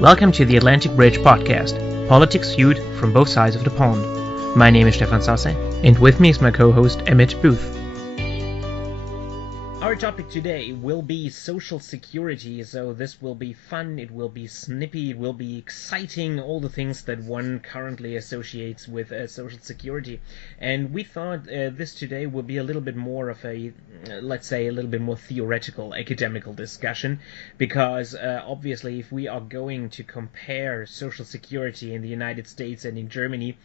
Welcome to the Atlantic Bridge podcast, politics viewed from both sides of the pond. My name is Stefan, and with me is my co-host Emmet Booth. Our topic today will be social security, so this will be fun, it will be snippy, it will be exciting, all the things that one currently associates with social security. And we thought this today will be a little bit more of a, let's say, a little bit more theoretical, academical discussion, because obviously if we are going to compare social security in the United States and in Germany,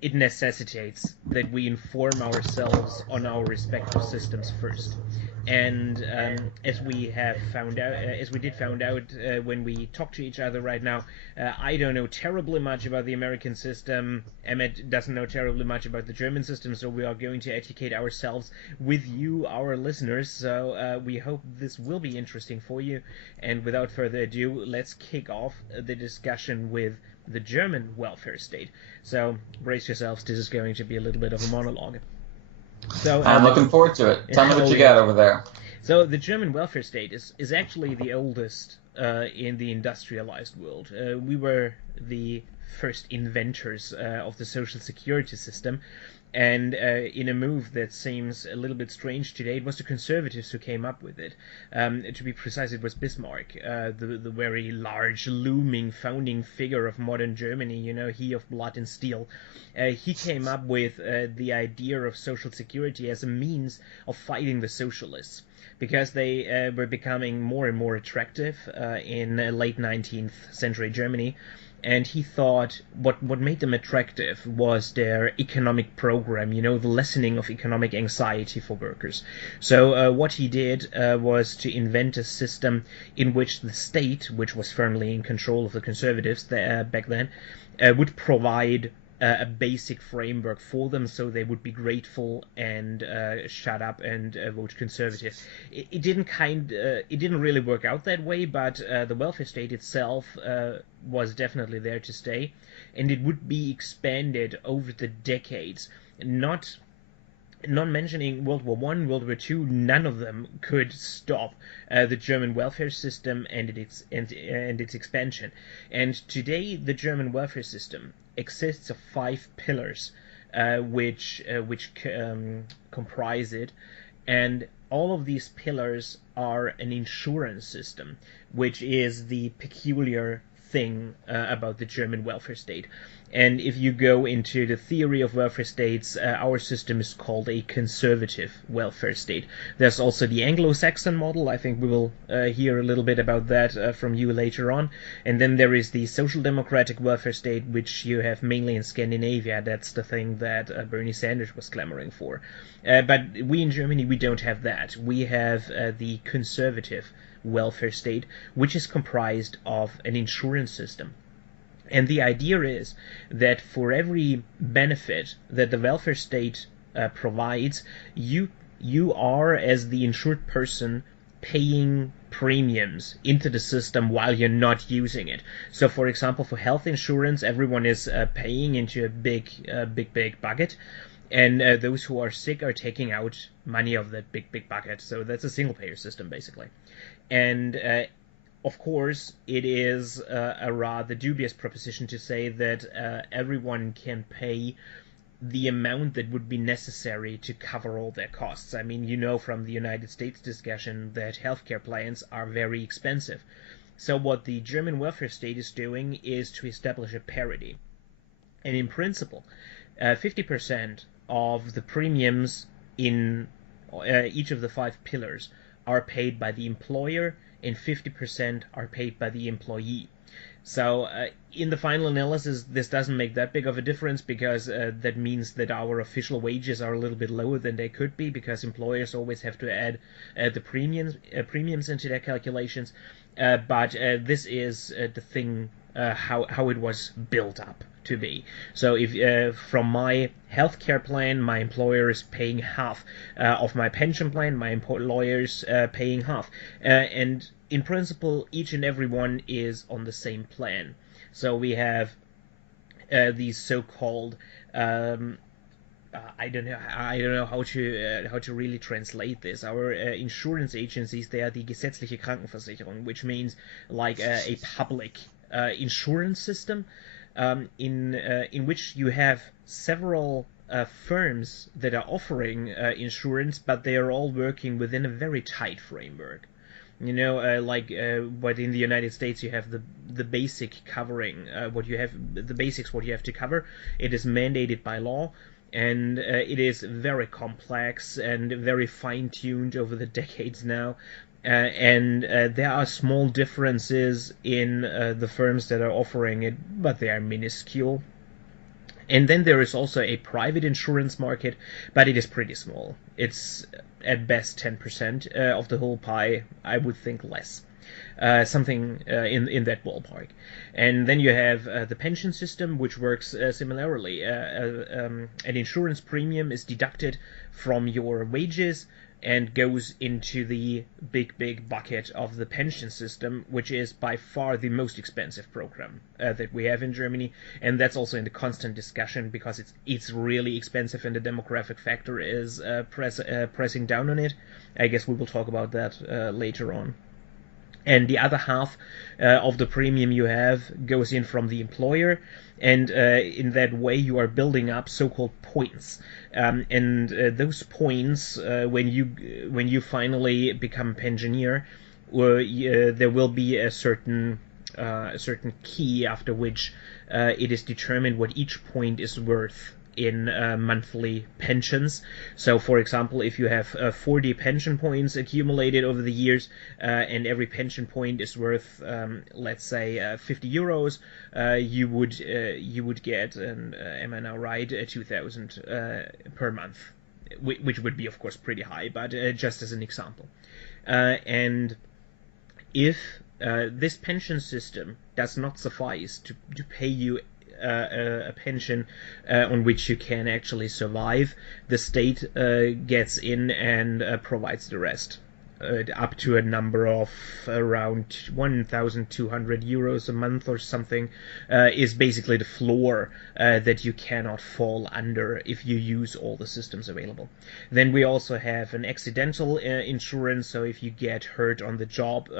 it necessitates that we inform ourselves on our respective systems first. And as we have found out, when we talk to each other right now, I don't know terribly much about the American system. Emmet doesn't know terribly much about the German system, so we are going to educate ourselves with you, our listeners. So we hope this will be interesting for you. And without further ado, let's kick off the discussion with the German welfare state. So brace yourselves, this is going to be a little bit of a monologue. So I'm looking forward to it. Tell me what you got over there. So the German welfare state is actually the oldest in the industrialized world. We were the first inventors of the social security system. And in a move that seems a little bit strange today, it was the conservatives who came up with it. To be precise, it was Bismarck, the very large, looming founding figure of modern Germany, you know, he of blood and steel. He came up with the idea of social security as a means of fighting the socialists, because they were becoming more and more attractive in late 19th century Germany. And he thought what made them attractive was their economic program, you know, the lessening of economic anxiety for workers. So what he did was to invent a system in which the state, which was firmly in control of the conservatives back then, would provide a basic framework for them, so they would be grateful and shut up and vote conservative. It didn't really work out that way, but the welfare state itself was definitely there to stay, and it would be expanded over the decades. Not mentioning World War I, World War II, none of them could stop the German welfare system and its expansion. And today, the German welfare system exists of 5 pillars, which comprise it, and all of these pillars are an insurance system, which is the peculiar thing about the German welfare state. And if you go into the theory of welfare states, our system is called a conservative welfare state. There's also the Anglo-Saxon model. I think we will hear a little bit about that from you later on. And then there is the social democratic welfare state, which you have mainly in Scandinavia. That's the thing that Bernie Sanders was clamoring for. But we in Germany, we don't have that. We have the conservative welfare state, which is comprised of an insurance system. And the idea is that for every benefit that the welfare state provides, you are, as the insured person, paying premiums into the system while you're not using it. So, for example, for health insurance, everyone is paying into a big bucket, and those who are sick are taking out money of that big bucket. So that's a single-payer system, basically. And of course, it is a rather dubious proposition to say that everyone can pay the amount that would be necessary to cover all their costs. I mean, you know from the United States discussion that healthcare plans are very expensive. So what the German welfare state is doing is to establish a parity. And in principle, 50% of the premiums in each of the 5 pillars are paid by the employer, and 50% are paid by the employee. So in the final analysis, this doesn't make that big of a difference, because that means that our official wages are a little bit lower than they could be, because employers always have to add the premiums into their calculations. But this is the thing, how it was built up to be. So if from my healthcare plan, my employer is paying half of my pension plan, my employer's paying half, and in principle, each and every one is on the same plan. So we have these so-called I don't know how to really translate this. Our insurance agencies, they are the gesetzliche Krankenversicherung, which means like a public insurance system in which you have several firms that are offering insurance, but they are all working within a very tight framework. But in the United States you have the basic covering, what you have to cover. It is mandated by law, and it is very complex and very fine-tuned over the decades now. And there are small differences in the firms that are offering it, but they are minuscule. And then there is also a private insurance market, but it is pretty small. It's at best 10% of the whole pie. I would think less. Something in that ballpark. And then you have the pension system, which works similarly. An insurance premium is deducted from your wages and goes into the big bucket of the pension system, which is by far the most expensive program that we have in Germany. And that's also in the constant discussion, because it's really expensive, and the demographic factor is pressing down on it. I guess we will talk about that later on. And the other half of the premium you have goes in from the employer, and in that way you are building up so-called points. And those points, when you finally become a pensioner, there will be a certain key after which it is determined what each point is worth in monthly pensions. So, for example, if you have 40 pension points accumulated over the years, and every pension point is worth, let's say, 50 euros, you would get, am I now right, 2,000 per month, which would be, of course, pretty high, but just as an example. And if this pension system does not suffice to pay you a pension on which you can actually survive, the state gets in and provides the rest, up to a number of around 1,200 euros a month or something, is basically the floor that you cannot fall under if you use all the systems available. Then we also have an accidental insurance, so if you get hurt on the job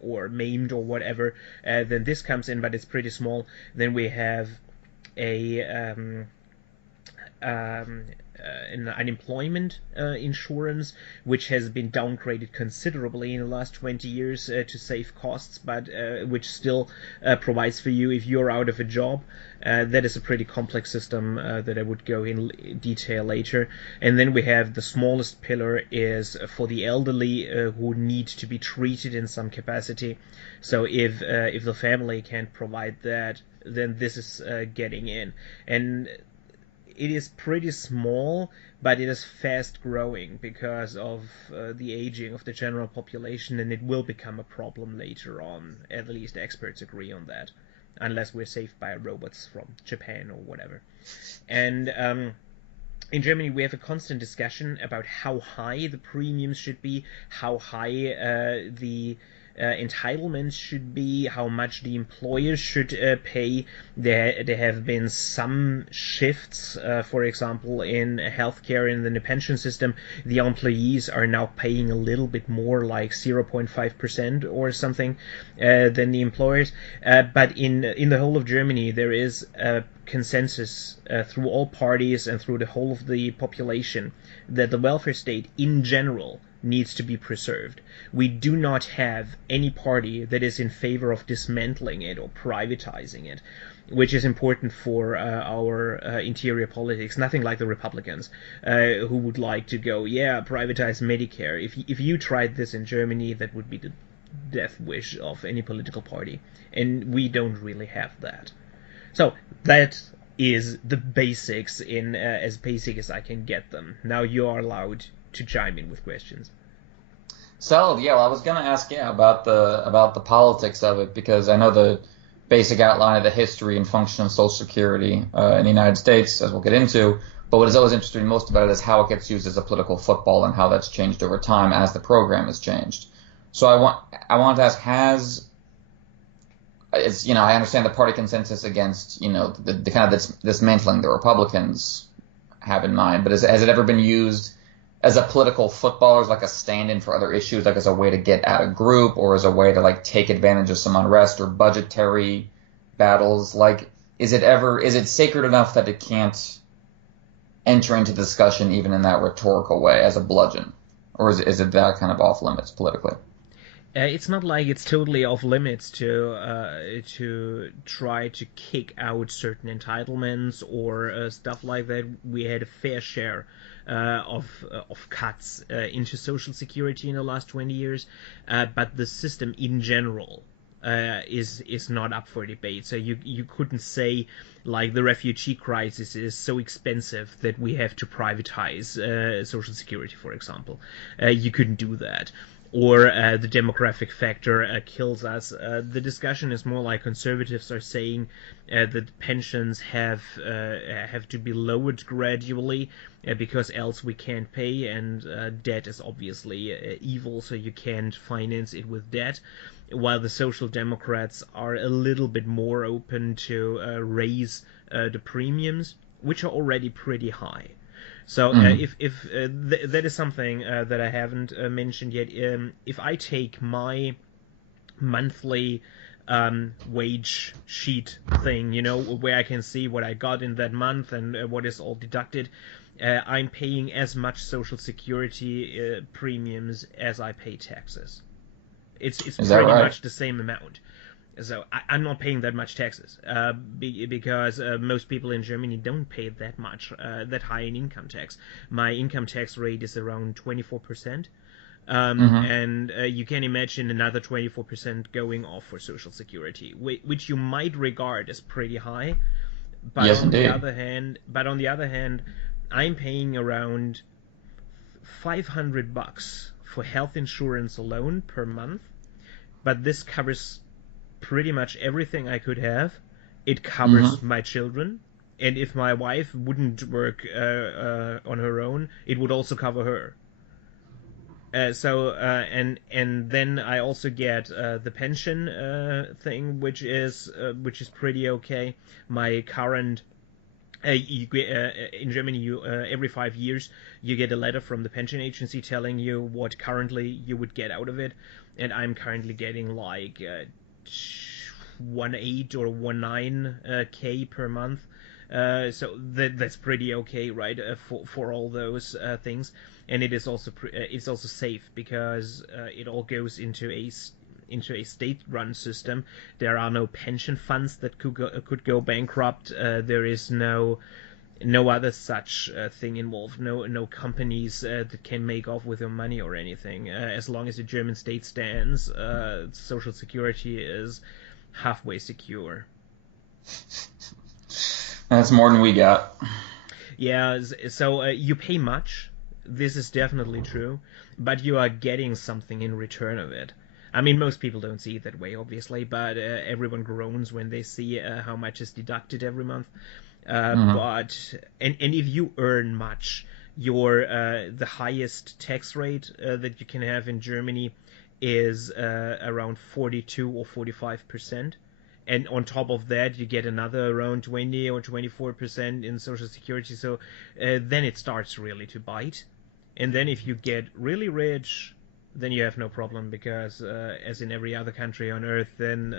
or maimed or whatever, then this comes in, but it's pretty small. Then we have an unemployment insurance, which has been downgraded considerably in the last 20 years to save costs, but which still provides for you if you're out of a job. That is a pretty complex system that I would go in detail later. And then we have the smallest pillar is for the elderly who need to be treated in some capacity. So if the family can't provide that, then this is getting in. And it is pretty small, but it is fast growing because of the aging of the general population, and it will become a problem later on. At least experts agree on that, unless we're saved by robots from Japan or whatever. And in Germany we have a constant discussion about how high the premiums should be, how high the entitlements should be, how much the employers should pay. There have been some shifts, for example, in healthcare and in the pension system. The employees are now paying a little bit more, like 0.5% or something, than the employers. But in the whole of Germany, there is a consensus through all parties and through the whole of the population that the welfare state in general needs to be preserved. We do not have any party that is in favor of dismantling it or privatizing it, which is important for our interior politics. Nothing like the Republicans, who would like to go, privatize Medicare. If you tried this in Germany, that would be the death wish of any political party, and we don't really have that. So that is the basics, in as basic as I can get them. Now you are allowed to chime in with questions. So well, I was going to ask about the politics of it, because I know the basic outline of the history and function of Social Security in the United States, as we'll get into. But what is always interesting most about it is how it gets used as a political football and how that's changed over time as the program has changed. So I want to ask, I understand the party consensus against the kind of dismantling the Republicans have in mind, but has it ever been used as a political football, as like a stand-in for other issues, like as a way to get at a group or as a way to like take advantage of some unrest or budgetary battles? Like, is it sacred enough that it can't enter into discussion even in that rhetorical way as a bludgeon? Or is it that kind of off limits politically? It's not like it's totally off limits to try to kick out certain entitlements or stuff like that. We had a fair share of cuts into Social Security in the last 20 years, but the system in general is not up for debate. So you couldn't say like the refugee crisis is so expensive that we have to privatize Social Security, for example. You couldn't do that. Or the demographic factor kills us. The discussion is more like conservatives are saying that pensions have to be lowered gradually because else we can't pay, and debt is obviously evil, so you can't finance it with debt. While the Social Democrats are a little bit more open to raise the premiums, which are already pretty high. So if that is something that I haven't mentioned yet. If I take my monthly wage sheet thing, where I can see what I got in that month and what is all deducted, I'm paying as much Social Security premiums as I pay taxes. It's pretty much the same amount. So I'm not paying that much taxes because most people in Germany don't pay that much, that high in income tax. My income tax rate is around 24%. And you can imagine another 24% going off for Social Security, which you might regard as pretty high. But Yes, on indeed. the other hand, I'm paying around $500 for health insurance alone per month. But this covers pretty much everything I could have. It covers my children, and if my wife wouldn't work on her own, it would also cover her. And then I also get the pension thing, which is pretty okay. My current in Germany, every 5 years you get a letter from the pension agency telling you what currently you would get out of it, and I'm currently getting like 1.8 or 1.9 k per month. So that's pretty okay, right? For all those things, and it is also it's also safe because it all goes into a state-run system. There are no pension funds that could go bankrupt. There is no other such thing involved. No companies that can make off with your money or anything. As long as the German state stands, Social Security is halfway secure. That's more than we got. Yeah, so you pay much. This is definitely true, but you are getting something in return of it. I mean, most people don't see it that way, obviously, but everyone groans when they see how much is deducted every month. But if you earn much, the highest tax rate that you can have in Germany is around 42 or 45%. And on top of that, you get another around 20 or 24% in Social Security. So then it starts really to bite. And then if you get really rich, then you have no problem because, as in every other country on earth, then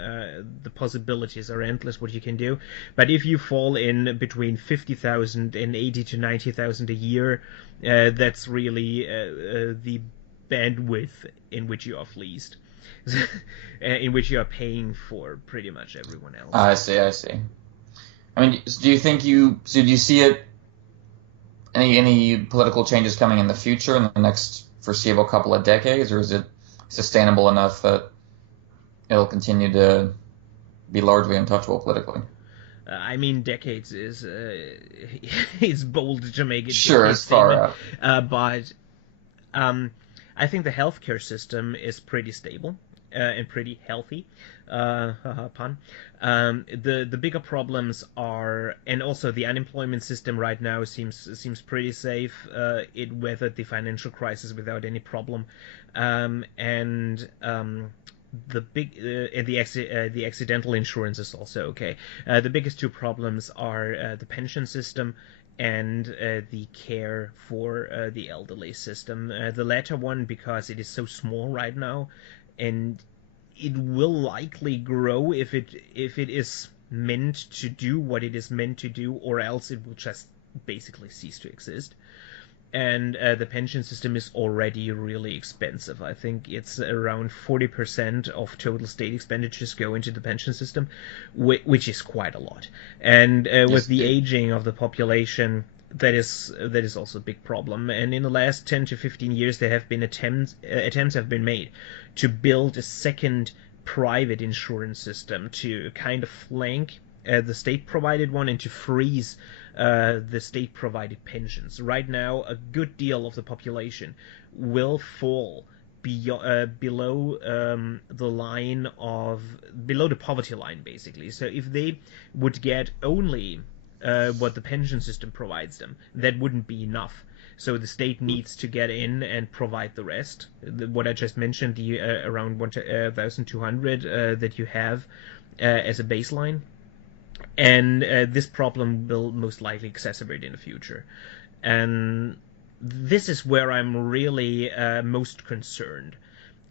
the possibilities are endless what you can do. But if you fall in between 50,000 and 80 to 90,000 a year, that's really the bandwidth in which you are fleeced, in which you are paying for pretty much everyone else. I see. I mean, do you see it? Any political changes coming in the future in the next foreseeable couple of decades, or is it sustainable enough that it'll continue to be largely untouchable politically? I mean, decades is is bold to make it. Sure, it's far out. But I think the healthcare system is pretty stable and pretty healthy. Pun. The bigger problems are, and also the unemployment system right now seems pretty safe. It weathered the financial crisis without any problem, and the accidental insurance is also okay. The biggest two problems are the pension system and the care for the elderly system. The latter one because it is so small right now, and it will likely grow if it is meant to do what it is meant to do, or else it will just basically cease to exist. And the pension system is already really expensive. I think it's around 40% of total state expenditures go into the pension system, which is quite a lot. And with the aging of the population, that is also a big problem. And in the last 10 to 15 years, there have been attempts have been made to build a second private insurance system to kind of flank the state-provided one and to freeze the state-provided pensions. Right now, a good deal of the population will fall below the poverty line, basically. So if they would get only what the pension system provides them, that wouldn't be enough. So the state needs to get in and provide the rest. What I just mentioned, the around 1,200 that you have as a baseline. And this problem will most likely exacerbate in the future. And this is where I'm really most concerned,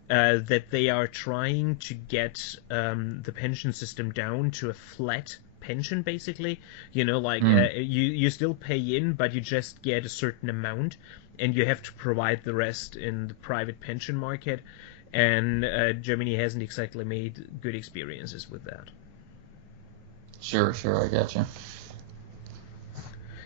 that they are trying to get the pension system down to a flat pension, basically. You still pay in, but you just get a certain amount, and you have to provide the rest in the private pension market. And Germany hasn't exactly made good experiences with that. Sure, I get you.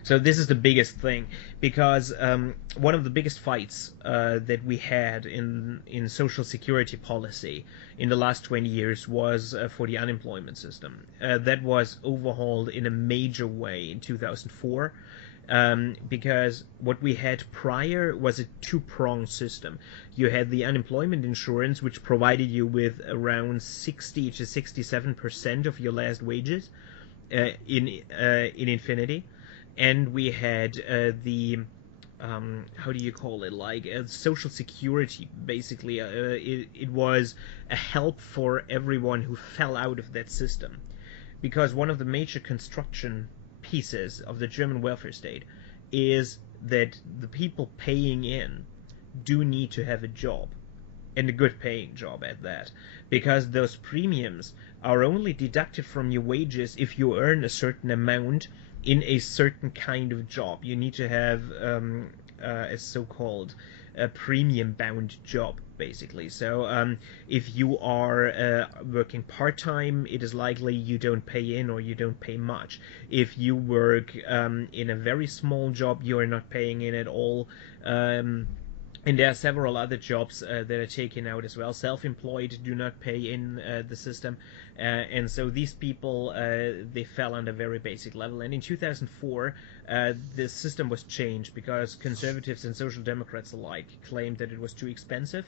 So this is the biggest thing, because one of the biggest fights that we had in social security policy in the last 20 years was for the unemployment system. That was overhauled in a major way in 2004, because what we had prior was a two-pronged system. You had the unemployment insurance, which provided you with around 60 to 67% of your last wages in infinity, and we had the how do you call it, like social security, basically. It was a help for everyone who fell out of that system, because one of the major construction pieces of the German welfare state is that the people paying in do need to have a job, and a good paying job at that, because those premiums are only deducted from your wages if you earn a certain amount in a certain kind of job. You need to have a so-called premium-bound job, basically. So if you are working part-time, it is likely you don't pay in, or you don't pay much. If you work in a very small job, you are not paying in at all. And there are several other jobs that are taken out as well. Self-employed do not pay in the system. And so these people, they fell on a very basic level. And in 2004, the system was changed because conservatives and social democrats alike claimed that it was too expensive.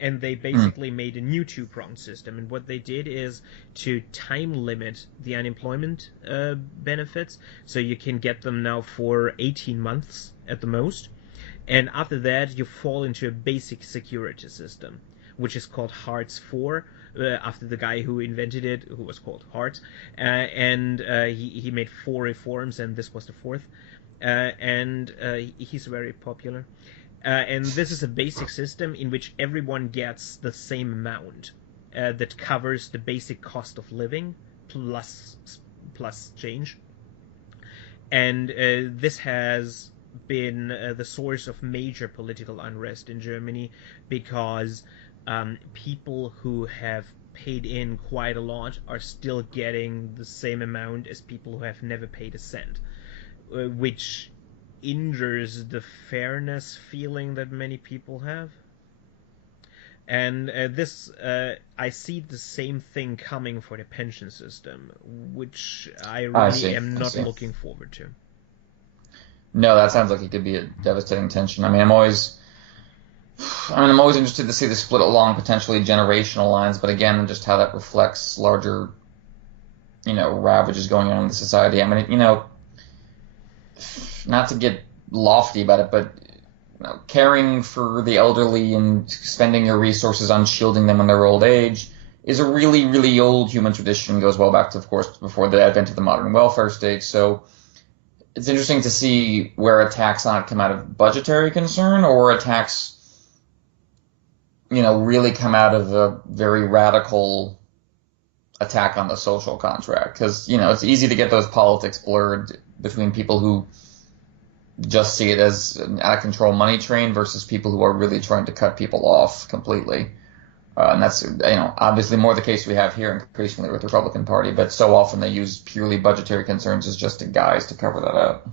And they basically made a new two-pronged system. And what they did is to time limit the unemployment benefits. So you can get them now for 18 months at the most. And after that, you fall into a basic security system, which is called Hartz IV, after the guy who invented it, who was called Hart. And he made 4 reforms, and this was the 4th. And he's very popular. And this is a basic system in which everyone gets the same amount that covers the basic cost of living plus change. And this has been the source of major political unrest in Germany, because people who have paid in quite a lot are still getting the same amount as people who have never paid a cent, which injures the fairness feeling that many people have. And I see the same thing coming for the pension system, which I really am not looking forward to. No, that sounds like it could be a devastating tension. I mean, I'm always interested to see the split along potentially generational lines, but again, just how that reflects larger, ravages going on in the society. I mean, not to get lofty about it, but caring for the elderly and spending your resources on shielding them in their old age is a really, really old human tradition. Goes well back to, of course, before the advent of the modern welfare state. So it's interesting to see where attacks on it come out of budgetary concern or attacks, really come out of a very radical attack on the social contract. Because, it's easy to get those politics blurred between people who just see it as an out of control money train versus people who are really trying to cut people off completely. And that's, obviously more the case we have here increasingly with the Republican Party, but so often they use purely budgetary concerns as just a guise to cover that up.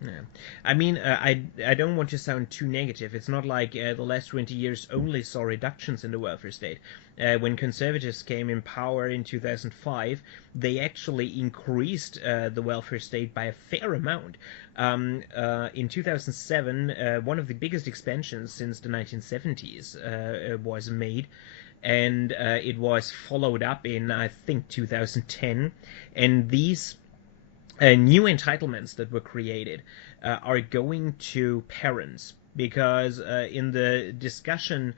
Yeah. I mean, I don't want to sound too negative. It's not like the last 20 years only saw reductions in the welfare state. When conservatives came in power in 2005, they actually increased the welfare state by a fair amount. In 2007, one of the biggest expansions since the 1970s was made, and it was followed up in, I think, 2010. And these new entitlements that were created are going to parents, because in the discussion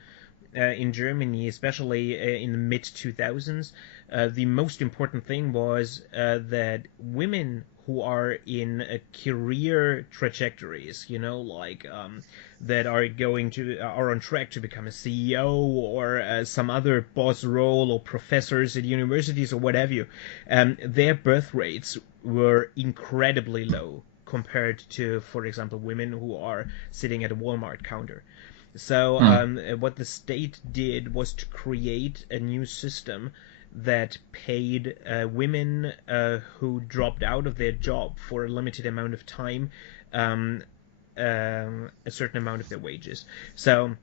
in Germany, especially in the mid 2000s, the most important thing was that women who are in career trajectories, like that are on track to become a CEO or some other boss role, or professors at universities or what have you, their birth rates were incredibly low compared to, for example, women who are sitting at a Walmart counter. So what the state did was to create a new system that paid women who dropped out of their job for a limited amount of time a certain amount of their wages. So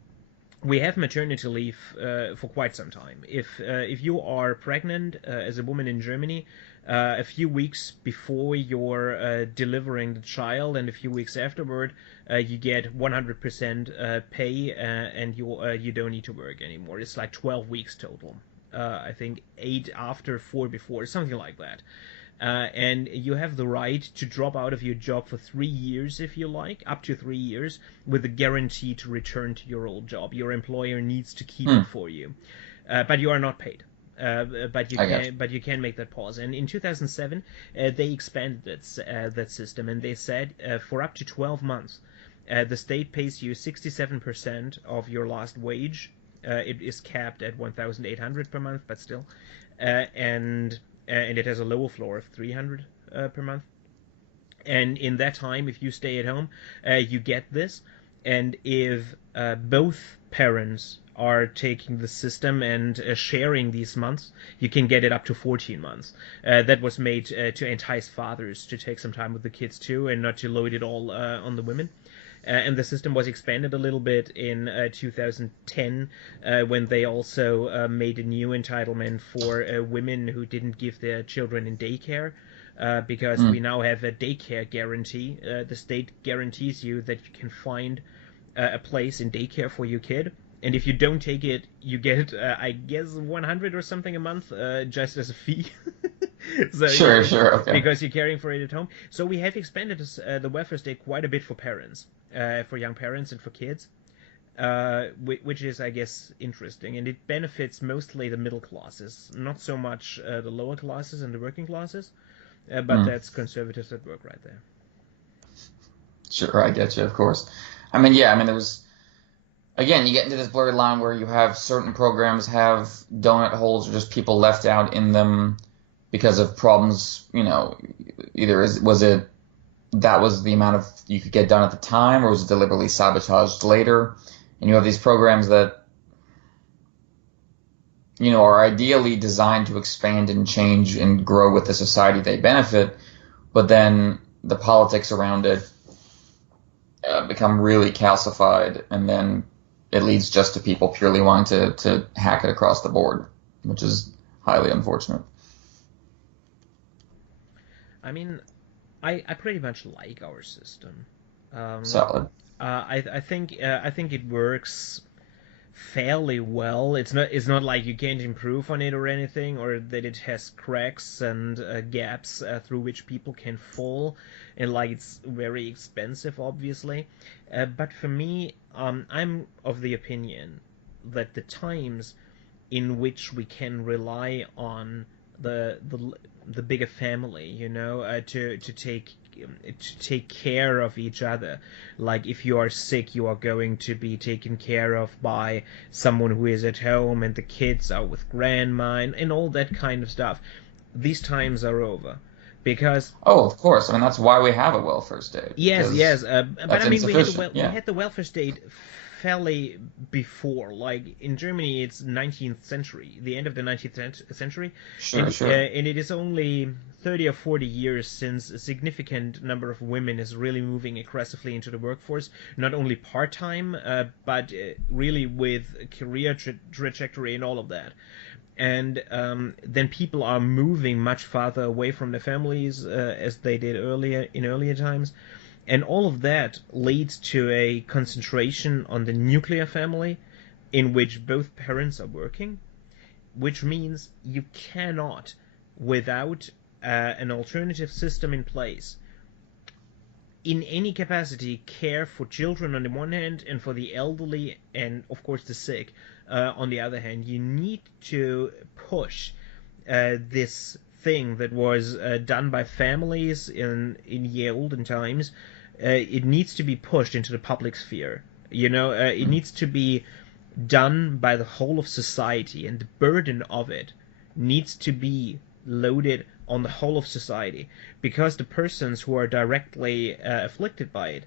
we have maternity leave for quite some time. If you are pregnant as a woman in Germany, a few weeks before you're delivering the child and a few weeks afterward, you get 100% pay, and you don't need to work anymore. It's like 12 weeks total. I think 8 after, 4 before, something like that. And you have the right to drop out of your job for 3 years if you like, up to 3 years, with a guarantee to return to your old job. Your employer needs to keep it for you, but you are not paid. But you can make that pause. And in 2007, they expanded that system, and they said for up to 12 months, the state pays you 67% of your last wage. It is capped at 1,800 per month, but still, and it has a lower floor of 300 per month. And in that time, if you stay at home, you get this. And if both parents are taking the system and sharing these months, you can get it up to 14 months. That was made to entice fathers to take some time with the kids too, and not to load it all on the women. And the system was expanded a little bit in 2010 when they also made a new entitlement for women who didn't give their children in daycare. Because we now have a daycare guarantee. The state guarantees you that you can find a place in daycare for your kid. And if you don't take it, you get, I guess, 100 or something a month just as a fee. So, Sure, okay. Because you're caring for it at home. So we have expanded the welfare state quite a bit for parents, for young parents and for kids, which is, I guess, interesting. And it benefits mostly the middle classes, not so much the lower classes and the working classes. But that's conservatives at work right there. Sure, I get you, of course. There was, again, you get into this blurred line where you have certain programs have donut holes or just people left out in them because of problems, either was it that was the amount of you could get done at the time, or was it deliberately sabotaged later? And you have these programs that are ideally designed to expand and change and grow with the society they benefit, but then the politics around it become really calcified, and then it leads just to people purely wanting to hack it across the board, which is highly unfortunate. I pretty much like our system. Solid. I think it works fairly well. It's not like you can't improve on it or anything, or that it has cracks and gaps through which people can fall, and like it's very expensive, obviously. But for me, I'm of the opinion that the times in which we can rely on the bigger family, to take to take care of each other. Like if you are sick, you are going to be taken care of by someone who is at home, and the kids are with grandma, and all that kind of stuff. These times are over. Because Oh, of course. I mean, that's why we have a welfare state, yes, because yes, but that's I mean insufficient. we Yeah, had the welfare state fairly before. Like in Germany, it's 19th century, the end of the 19th century, sure, sure. and it is only 30 or 40 years since a significant number of women is really moving aggressively into the workforce, not only part-time, but really with a career trajectory and all of that. And then people are moving much farther away from their families, as they did earlier times, and all of that leads to a concentration on the nuclear family, in which both parents are working, which means you cannot, without an alternative system in place, in any capacity, care for children on the one hand and for the elderly and of course the sick on the other hand. You need to push this thing that was done by families in the olden times. It needs to be pushed into the public sphere. It needs to be done by the whole of society, and the burden of it needs to be loaded on the whole of society, because the persons who are directly afflicted by it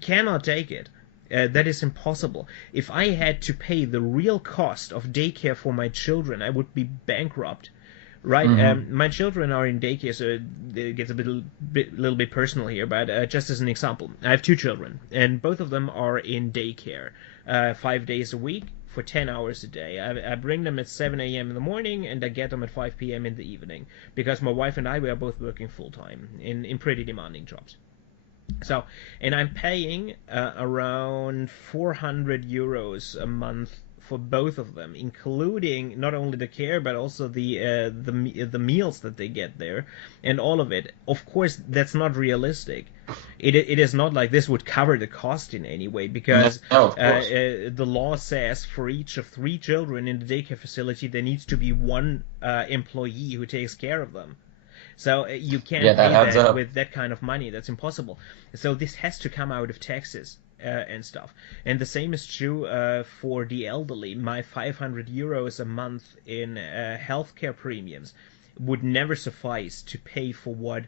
cannot take it. That is impossible. If I had to pay the real cost of daycare for my children, I would be bankrupt. Right? My children are in daycare, so it gets a little bit personal here, but just as an example, I have two children, and both of them are in daycare 5 days a week for 10 hours a day. I bring them at 7 a.m. in the morning, and I get them at 5 p.m. in the evening, because my wife and I, we are both working full-time in pretty demanding jobs. So, and I'm paying around 400 euros a month for both of them, including not only the care but also the meals that they get there and all of it. Of course, that's not realistic. It is not like this would cover the cost in any way, because No, of course. the law says for each of 3 children in the daycare facility there needs to be one employee who takes care of them. So you can't Yeah, that pay adds that up. with that kind of money. That's impossible. So this has to come out of taxes and stuff. And the same is true for the elderly. My 500 euros a month in healthcare premiums would never suffice to pay for what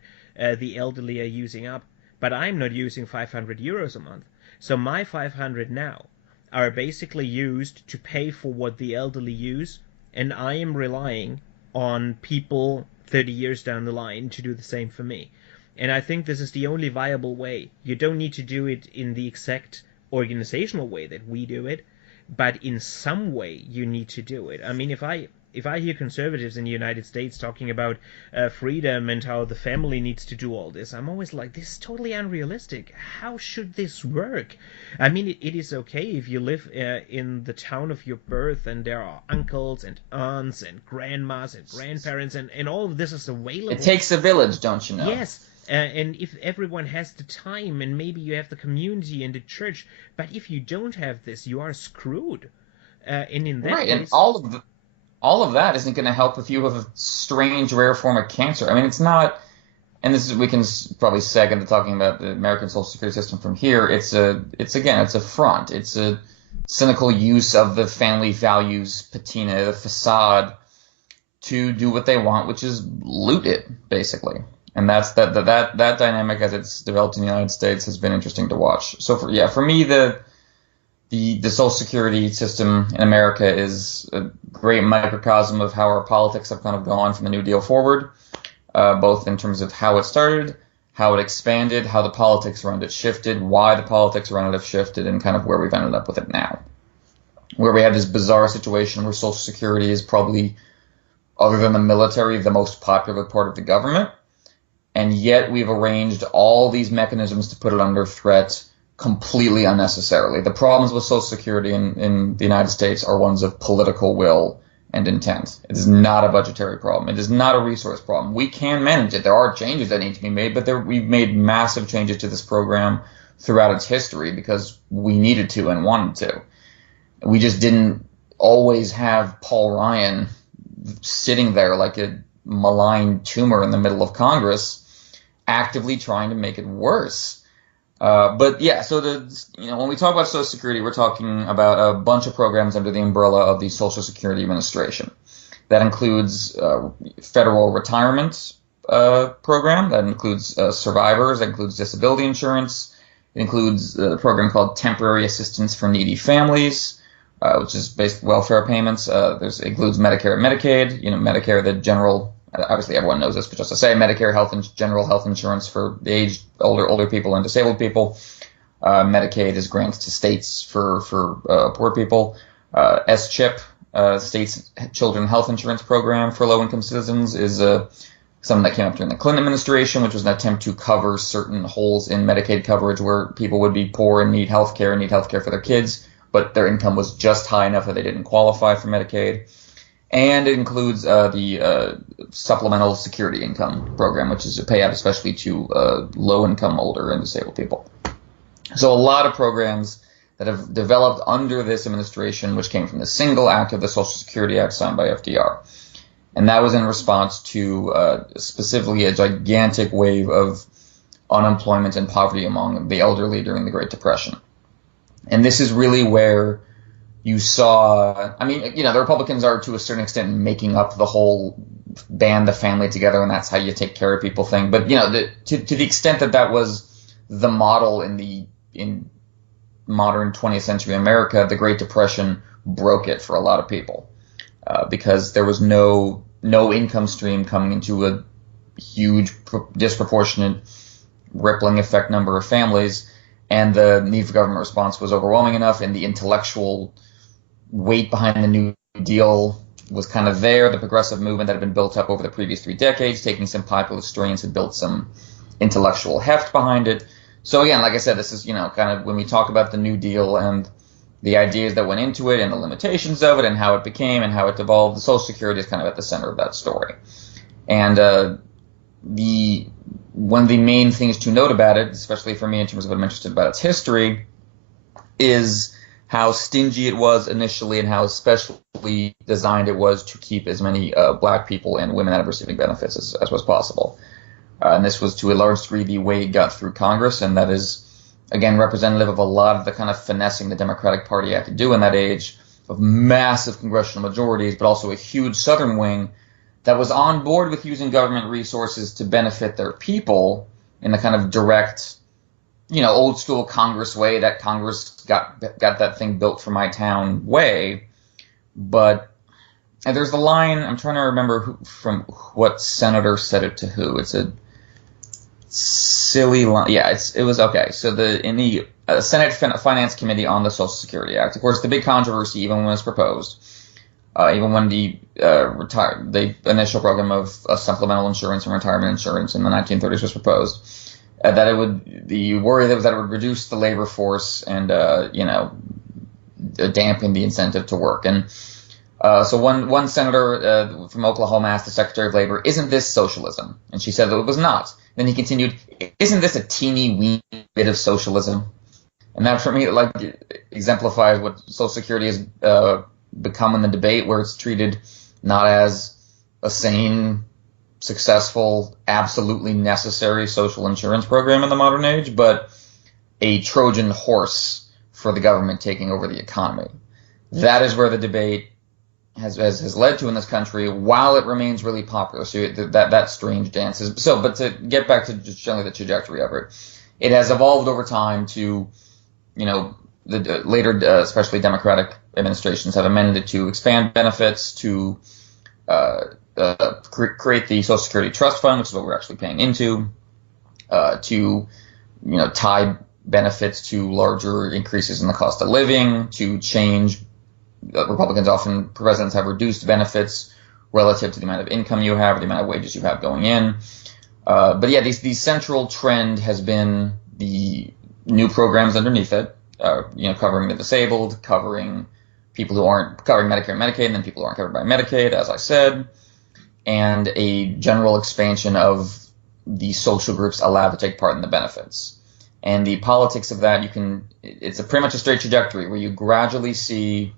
the elderly are using up. But I'm not using 500 euros a month. So my 500 now are basically used to pay for what the elderly use, and I am relying on people 30 years down the line to do the same for me. And I think this is the only viable way. You don't need to do it in the exact organizational way that we do it, but in some way you need to do it. I mean, if I hear conservatives in the United States talking about freedom and how the family needs to do all this, I'm always like, this is totally unrealistic. How should this work? I mean, it is okay if you live in the town of your birth and there are uncles and aunts and grandmas and grandparents, and all of this is available. It takes a village, don't you know? Yes. And if everyone has the time, and maybe you have the community and the church, but if you don't have this, you are screwed. And in that Right, and case, all of that isn't going to help if you have a strange, rare form of cancer. I mean, it's not, and this is, we can probably seg into talking about the American Social Security system from here. It's a front. It's a cynical use of the family values patina, the facade, to do what they want, which is loot it, basically. And that's that dynamic as it's developed in the United States has been interesting to watch. So for me, the Social Security system in America is a great microcosm of how our politics have kind of gone from the New Deal forward, both in terms of how it started, how it expanded, how the politics around it shifted, why the politics around it have shifted, and kind of where we've ended up with it now. Where we have this bizarre situation where Social Security is probably, other than the military, the most popular part of the government, and yet we've arranged all these mechanisms to put it under threat completely unnecessarily. The problems with Social Security in the United States are ones of political will and intent. It is not a budgetary problem. It is not a resource problem. We can manage it. There are changes that need to be made, but we've made massive changes to this program throughout its history because we needed to and wanted to. We just didn't always have Paul Ryan sitting there like a malign tumor in the middle of Congress actively trying to make it worse. But yeah, so when we talk about Social Security, we're talking about a bunch of programs under the umbrella of the Social Security Administration. That includes federal retirement program. That includes survivors. That includes disability insurance. It includes a program called Temporary Assistance for Needy Families, which is based welfare payments. It includes Medicare and Medicaid. Medicare, the general. Obviously, everyone knows this, but just to say, Medicare general health insurance for the aged, older people and disabled people. Medicaid is grants to states for poor people. SCHIP, state's children health insurance program for low-income citizens, is something that came up during the Clinton administration, which was an attempt to cover certain holes in Medicaid coverage where people would be poor and need health care for their kids, but their income was just high enough that they didn't qualify for Medicaid. And it includes the Supplemental Security Income Program, which is a payout especially to low-income, older, and disabled people. So a lot of programs that have developed under this administration, which came from the single act of the Social Security Act signed by FDR. And that was in response to specifically a gigantic wave of unemployment and poverty among the elderly during the Great Depression. And this is really where you saw, the Republicans are to a certain extent making up the whole band the family together and that's how you take care of people thing. But, to the extent that was the model in modern 20th century America, the Great Depression broke it for a lot of people because there was no income stream coming into a huge, disproportionate, rippling effect number of families. And the need for government response was overwhelming enough, and the intellectual weight behind the New Deal was kind of there. The progressive movement that had been built up over the previous 3 decades, taking some populist strains, had built some intellectual heft behind it. So again, like I said, this is, kind of when we talk about the New Deal and the ideas that went into it and the limitations of it and how it became and how it evolved, the Social Security is kind of at the center of that story. And one of the main things to note about it, especially for me in terms of what I'm interested about its history, is how stingy it was initially and how especially designed it was to keep as many black people and women out of receiving benefits as was possible. And this was to a large degree the way it got through Congress, and that is, again, representative of a lot of the kind of finessing the Democratic Party had to do in that age, of massive congressional majorities, but also a huge Southern wing that was on board with using government resources to benefit their people in the kind of direct, old school Congress way that Congress got that thing built for my town way. But there's the line, I'm trying to remember from what senator said it to who. It's a silly line. Yeah, it was okay. So in the Senate Finance Committee on the Social Security Act, of course, the big controversy, even when it was proposed, even when the initial program of supplemental insurance and retirement insurance in the 1930s was proposed, the worry that it would reduce the labor force and dampen the incentive to work. And so one senator from Oklahoma asked the Secretary of Labor, "Isn't this socialism?" And she said that it was not. Then he continued, "Isn't this a teeny wee bit of socialism?" And that for me exemplifies what Social Security has become in the debate, where it's treated not as a sane, successful, absolutely necessary social insurance program in the modern age, but a Trojan horse for the government taking over the economy. That is where the debate has led to in this country, while it remains really popular. So that strange dance is so. But to get back to just generally the trajectory of it, it has evolved over time to, the later, especially Democratic administrations have amended it to expand benefits, to create the Social Security Trust Fund, which is what we're actually paying into, to tie benefits to larger increases in the cost of living, to change. Presidents have reduced benefits relative to the amount of income you have or the amount of wages you have going in. But yeah, the central trend has been the new programs underneath it, covering the disabled, covering people who aren't covering Medicare and Medicaid, and then people who aren't covered by Medicaid, as I said, and a general expansion of the social groups allowed to take part in the benefits. And the politics of that, it's pretty much a straight trajectory where you gradually see,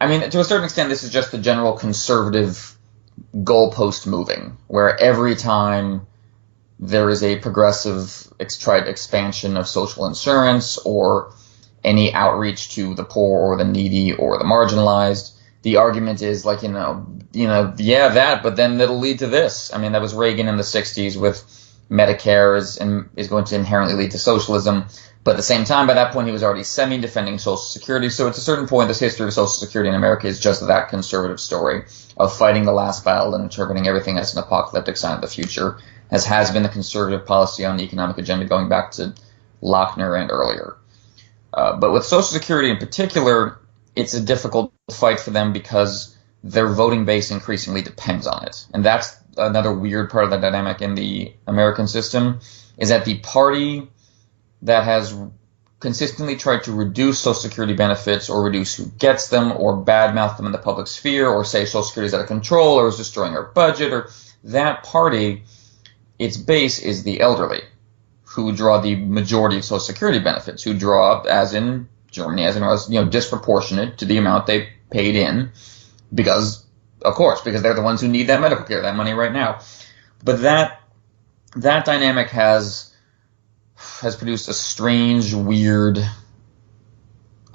to a certain extent, this is just the general conservative goalpost moving, where every time there is a progressive expansion of social insurance or any outreach to the poor or the needy or the marginalized. The argument is like, yeah, that, but then it'll lead to this. I mean, that was Reagan in the 60s with Medicare is going to inherently lead to socialism. But at the same time, by that point, he was already semi-defending Social Security. So at a certain point, this history of Social Security in America is just that conservative story of fighting the last battle and interpreting everything as an apocalyptic sign of the future, as has been the conservative policy on the economic agenda going back to Lochner and earlier. But with Social Security in particular, it's a difficult fight for them because their voting base increasingly depends on it. And that's another weird part of the dynamic in the American system, is that the party that has consistently tried to reduce Social Security benefits or reduce who gets them or badmouth them in the public sphere or say Social Security is out of control or is destroying our budget, or that party, its base is the elderly, who draw the majority of Social Security benefits, who draw, as in Germany, disproportionate to the amount they paid in, because they're the ones who need that medical care, that money right now. But that dynamic has produced a strange, weird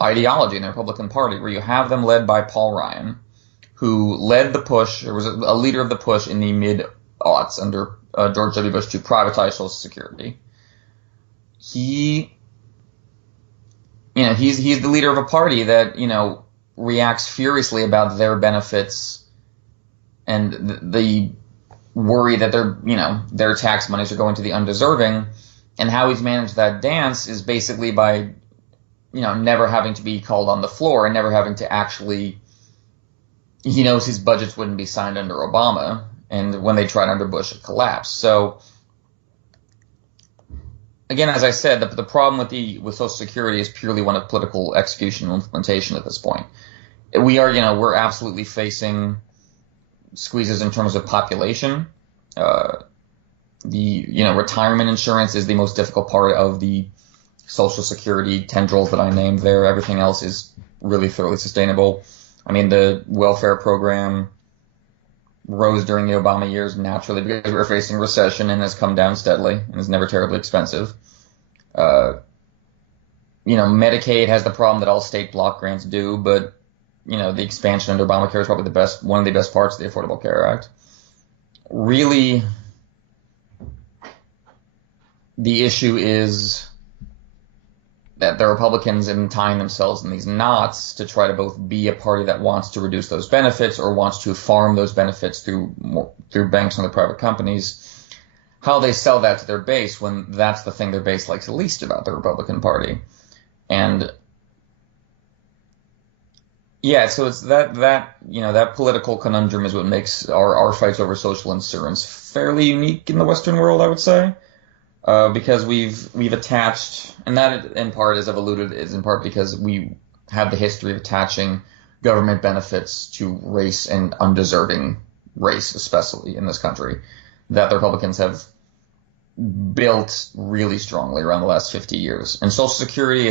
ideology in the Republican Party, where you have them led by Paul Ryan, who led the push, or was a leader of the push in the mid-aughts under George W. Bush to privatize Social Security. He's the leader of a party that, reacts furiously about their benefits and the worry that their tax monies are going to the undeserving. And how he's managed that dance is basically by, never having to be called on the floor and never having to actually, he knows his budgets wouldn't be signed under Obama. And when they tried under Bush, it collapsed. So again, as I said, the problem with Social Security is purely one of political execution and implementation at this point. We're absolutely facing squeezes in terms of population. Retirement insurance is the most difficult part of the Social Security tendrils that I named there. Everything else is really thoroughly sustainable. I mean, the welfare program rose during the Obama years naturally because we were facing recession and has come down steadily and is never terribly expensive. Medicaid has the problem that all state block grants do, but, the expansion under Obamacare is probably one of the best parts of the Affordable Care Act. Really, the issue is that the Republicans in tying themselves in these knots to try to both be a party that wants to reduce those benefits or wants to farm those benefits through banks and other private companies, how they sell that to their base when that's the thing their base likes the least about the Republican Party. And yeah, so it's that political conundrum is what makes our fights over social insurance fairly unique in the Western world, I would say. Because we've attached, and that in part, as I've alluded, is in part because we have the history of attaching government benefits to race and undeserving race, especially in this country, that the Republicans have built really strongly around the last 50 years. And Social Security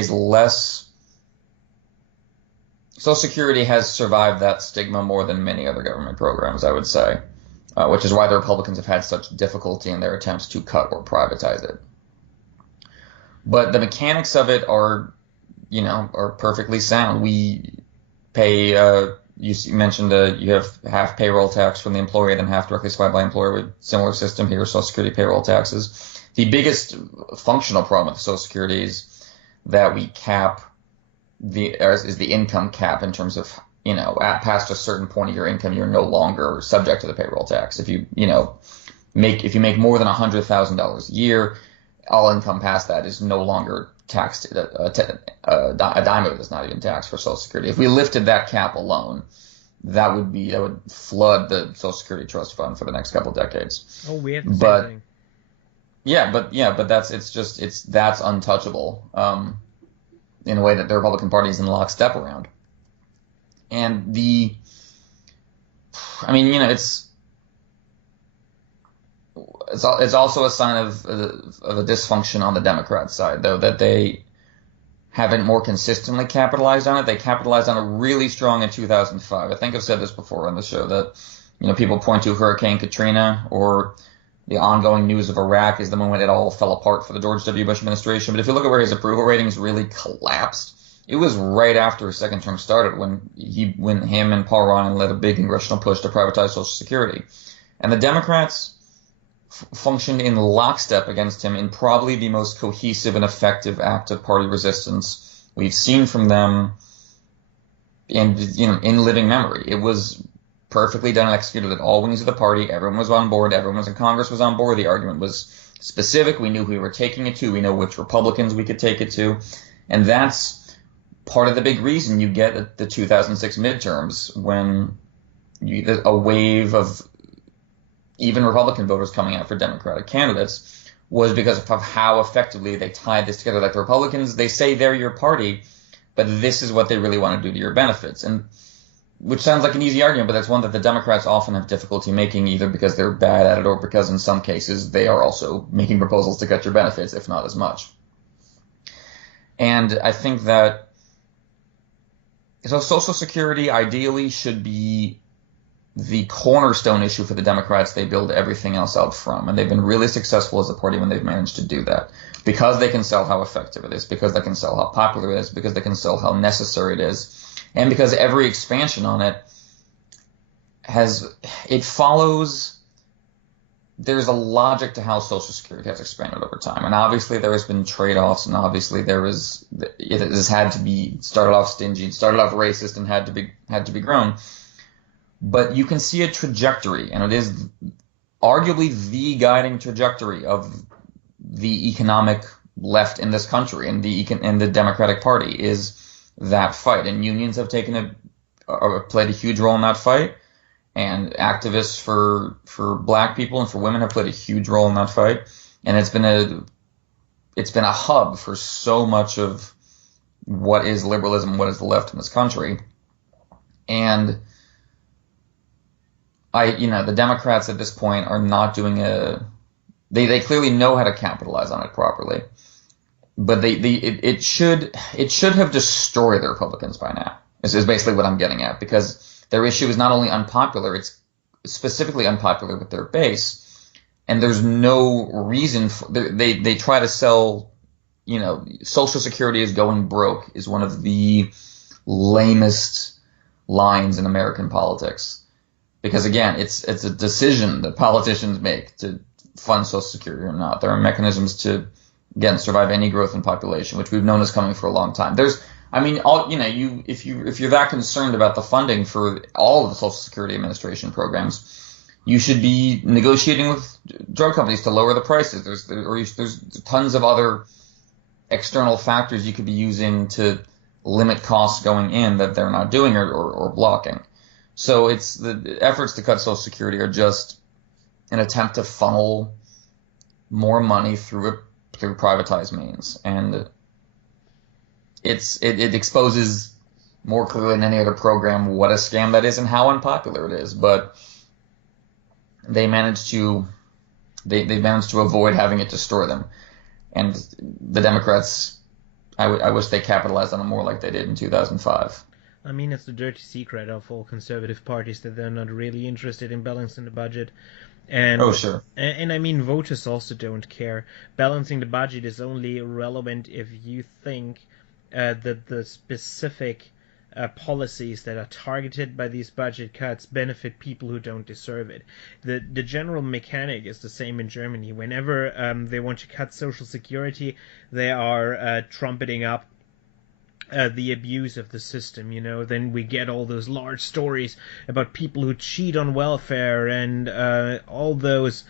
has survived that stigma more than many other government programs, I would say. Which is why the Republicans have had such difficulty in their attempts to cut or privatize it. But the mechanics of it are perfectly sound. We pay, you mentioned you have half payroll tax from the employer, then half directly supplied by employer with similar system here, Social Security payroll taxes. The biggest functional problem with Social Security is that we cap is the income cap in terms of past a certain point of your income, you're no longer subject to the payroll tax. If you make more than $100,000 a year, all income past that is no longer taxed. A dime of it is not even taxed for Social Security. If we lifted that cap alone, that would flood the Social Security trust fund for the next couple of decades. Oh, we have the same thing. But that's untouchable in a way that the Republican Party is in lockstep around. And it's also a sign of a dysfunction on the Democrat side, though, that they haven't more consistently capitalized on it. They capitalized on it really strong in 2005. I think I've said this before on the show that, people point to Hurricane Katrina or the ongoing news of Iraq is the moment it all fell apart for the George W. Bush administration. But if you look at where his approval ratings really collapsed, it was right after his second term started when him and Paul Ryan led a big congressional push to privatize Social Security. And the Democrats functioned in lockstep against him in probably the most cohesive and effective act of party resistance we've seen from them in living memory. It was perfectly done and executed at all wings of the party. Everyone was on board. Everyone in Congress was on board. The argument was specific. We knew who we were taking it to. We know which Republicans we could take it to. And that's part of the big reason you get at the 2006 midterms when a wave of even Republican voters coming out for Democratic candidates was because of how effectively they tied this together. Like the Republicans, they say they're your party, but this is what they really want to do to your benefits. And which sounds like an easy argument, but that's one that the Democrats often have difficulty making, either because they're bad at it or because in some cases they are also making proposals to cut your benefits, if not as much. And I think that Social Security ideally should be the cornerstone issue for the Democrats they build everything else out from. And they've been really successful as a party when they've managed to do that. Because they can sell how effective it is, because they can sell how popular it is, because they can sell how necessary it is, and because every expansion on it follows, there's a logic to how Social Security has expanded over time. And obviously there has been trade-offs, and obviously it has had to be started off stingy, started off racist, and had to be grown. But you can see a trajectory, and it is arguably the guiding trajectory of the economic left in this country and the Democratic Party is that fight. And unions have played a huge role in that fight, and activists for black people and for women have played a huge role in that fight. And it's been a hub for so much of what is liberalism, what is the left in this country. And the Democrats at this point are not doing they clearly know how to capitalize on it properly, but it should have destroyed the Republicans by now. This is basically what I'm getting at, because their issue is not only unpopular, it's specifically unpopular with their base, and there's no reason they try to sell, Social Security is going broke is one of the lamest lines in American politics. Because again, it's a decision that politicians make to fund Social Security or not. There are mechanisms to, again, survive any growth in population, which we've known is coming for a long time. If you're that concerned about the funding for all of the Social Security Administration programs, you should be negotiating with drug companies to lower the prices. There's tons of other external factors you could be using to limit costs going in that they're not doing or blocking. So it's the efforts to cut Social Security are just an attempt to funnel more money through privatized means, and it exposes more clearly than any other program what a scam that is and how unpopular it is. But they've managed to avoid having it destroy them, and the Democrats, I wish they capitalized on it more like they did in 2005. I mean, it's the dirty secret of all conservative parties that they're not really interested in balancing the budget. And, oh, sure. And I mean, voters also don't care. Balancing the budget is only relevant if you think that the specific policies that are targeted by these budget cuts benefit people who don't deserve it. The general mechanic is the same in Germany. Whenever they want to cut Social Security, they are trumpeting up the abuse of the system, then we get all those large stories about people who cheat on welfare and all those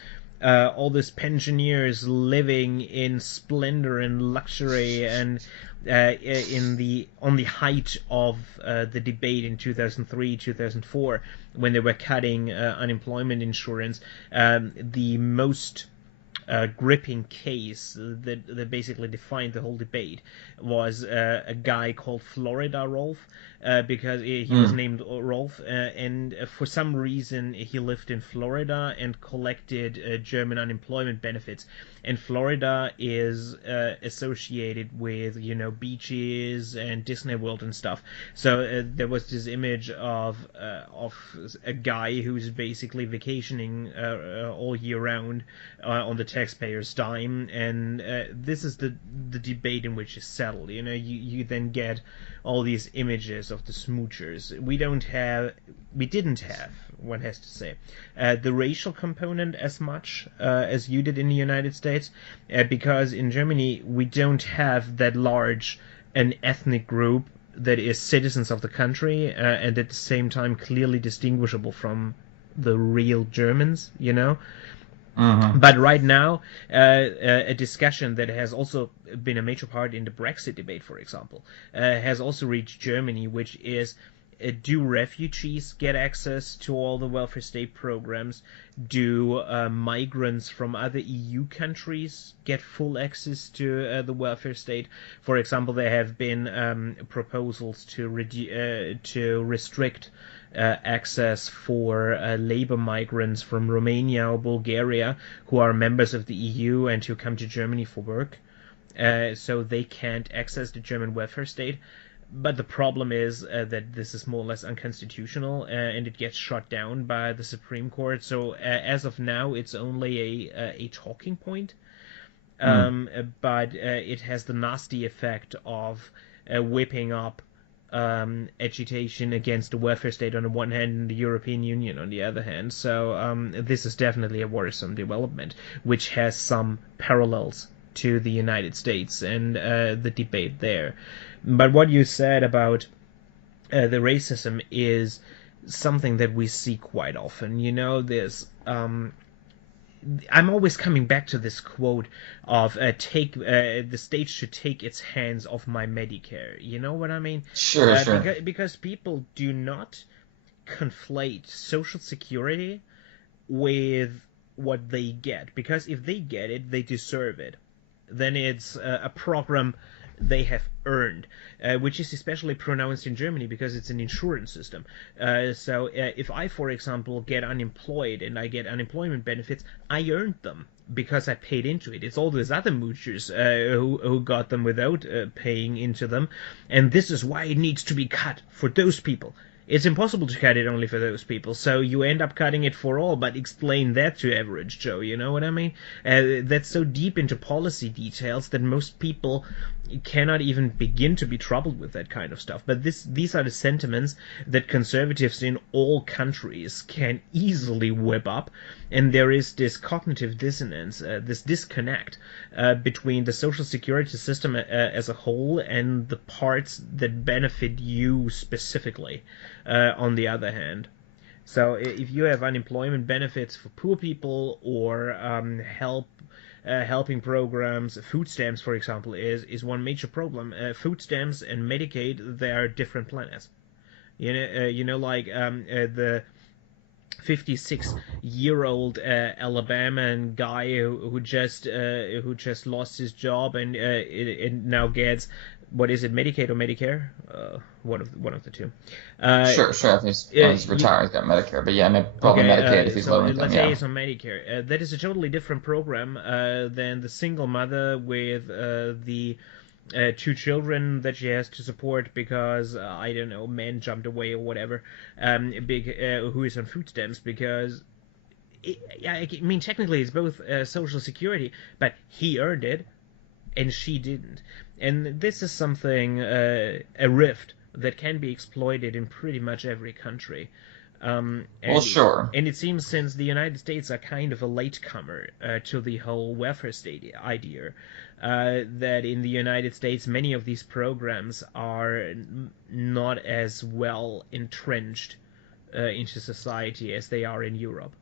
pensioners living in splendor and luxury and on the height of the debate in 2003, 2004, when they were cutting unemployment insurance. The most gripping case that basically defined the whole debate was a guy called Florida Rolf, because he was named Rolf, and for some reason he lived in Florida and collected German unemployment benefits. And Florida is associated with, beaches and Disney World and stuff. So there was this image of a guy who's basically vacationing all year round on the taxpayer's dime, and this is the debate in which it's settled. You then get all these images of the smoochers. We didn't have, one has to say, the racial component as much as you did in the United States, because in Germany we don't have that large an ethnic group that is citizens of the country and at the same time clearly distinguishable from the real Germans, But right now, a discussion that has also been a major part in the Brexit debate, for example, has also reached Germany, which is, do refugees get access to all the welfare state programs? Do migrants from other EU countries get full access to the welfare state? For example, there have been proposals to restrict access for labor migrants from Romania or Bulgaria who are members of the EU and who come to Germany for work, so they can't access the German welfare state. But the problem is that this is more or less unconstitutional, and it gets shot down by the Supreme Court. So as of now, it's only a talking point, but it has the nasty effect of whipping up agitation against the welfare state on the one hand and the European Union on the other hand. So this is definitely a worrisome development, which has some parallels to the United States and the debate there. But what you said about the racism is something that we see quite often. This I'm always coming back to this quote of the state should take its hands off my Medicare. You know what I mean? Sure. Because people do not conflate Social Security with what they get. Because if they get it, they deserve it. Then it's a program they have earned, which is especially pronounced in Germany because it's an insurance system. So if I, for example, get unemployed and I get unemployment benefits, I earned them because I paid into it. It's all those other moochers who got them without paying into them, and this is why it needs to be cut for those people. It's impossible to cut it only for those people, so you end up cutting it for all, but explain that to average Joe, you know what I mean? That's so deep into policy details that most people cannot even begin to be troubled with that kind of stuff. But these are the sentiments that conservatives in all countries can easily whip up, and there is this cognitive dissonance, this disconnect between the social security system as a whole and the parts that benefit you specifically, on the other hand. So if you have unemployment benefits for poor people or helping programs, food stamps, for example, is one major problem. Food stamps and Medicaid, they are different planets. Like the 56-year-old Alabama guy who just lost his job and it now gets, what is it, Medicaid or Medicare? One of the two. Sure. If he's retired, he's got Medicare, but yeah, probably okay, Medicaid if he's low income. Let's say he's on Medicare. That is a totally different program than the single mother with the 2 children that she has to support because I don't know, man jumped away or whatever. Who is on food stamps because. Technically it's both Social Security, but he earned it and she didn't. And this is something, a rift that can be exploited in pretty much every country. Sure. And it seems since the United States are kind of a latecomer to the whole welfare state idea, that in the United States many of these programs are not as well entrenched into society as they are in Europe.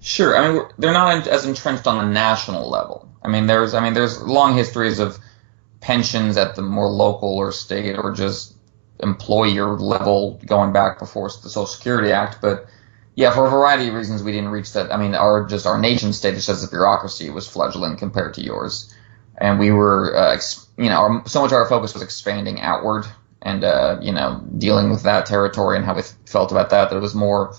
Sure. They're not as entrenched on a national level. There's long histories of pensions at the more local or state or just employer level going back before the Social Security Act, but Yeah, for a variety of reasons, we didn't reach that. I mean, our nation state, just as a bureaucracy, was fledgling compared to yours, and we were, so much of our focus was expanding outward and dealing with that territory and how we felt about that. That it was more.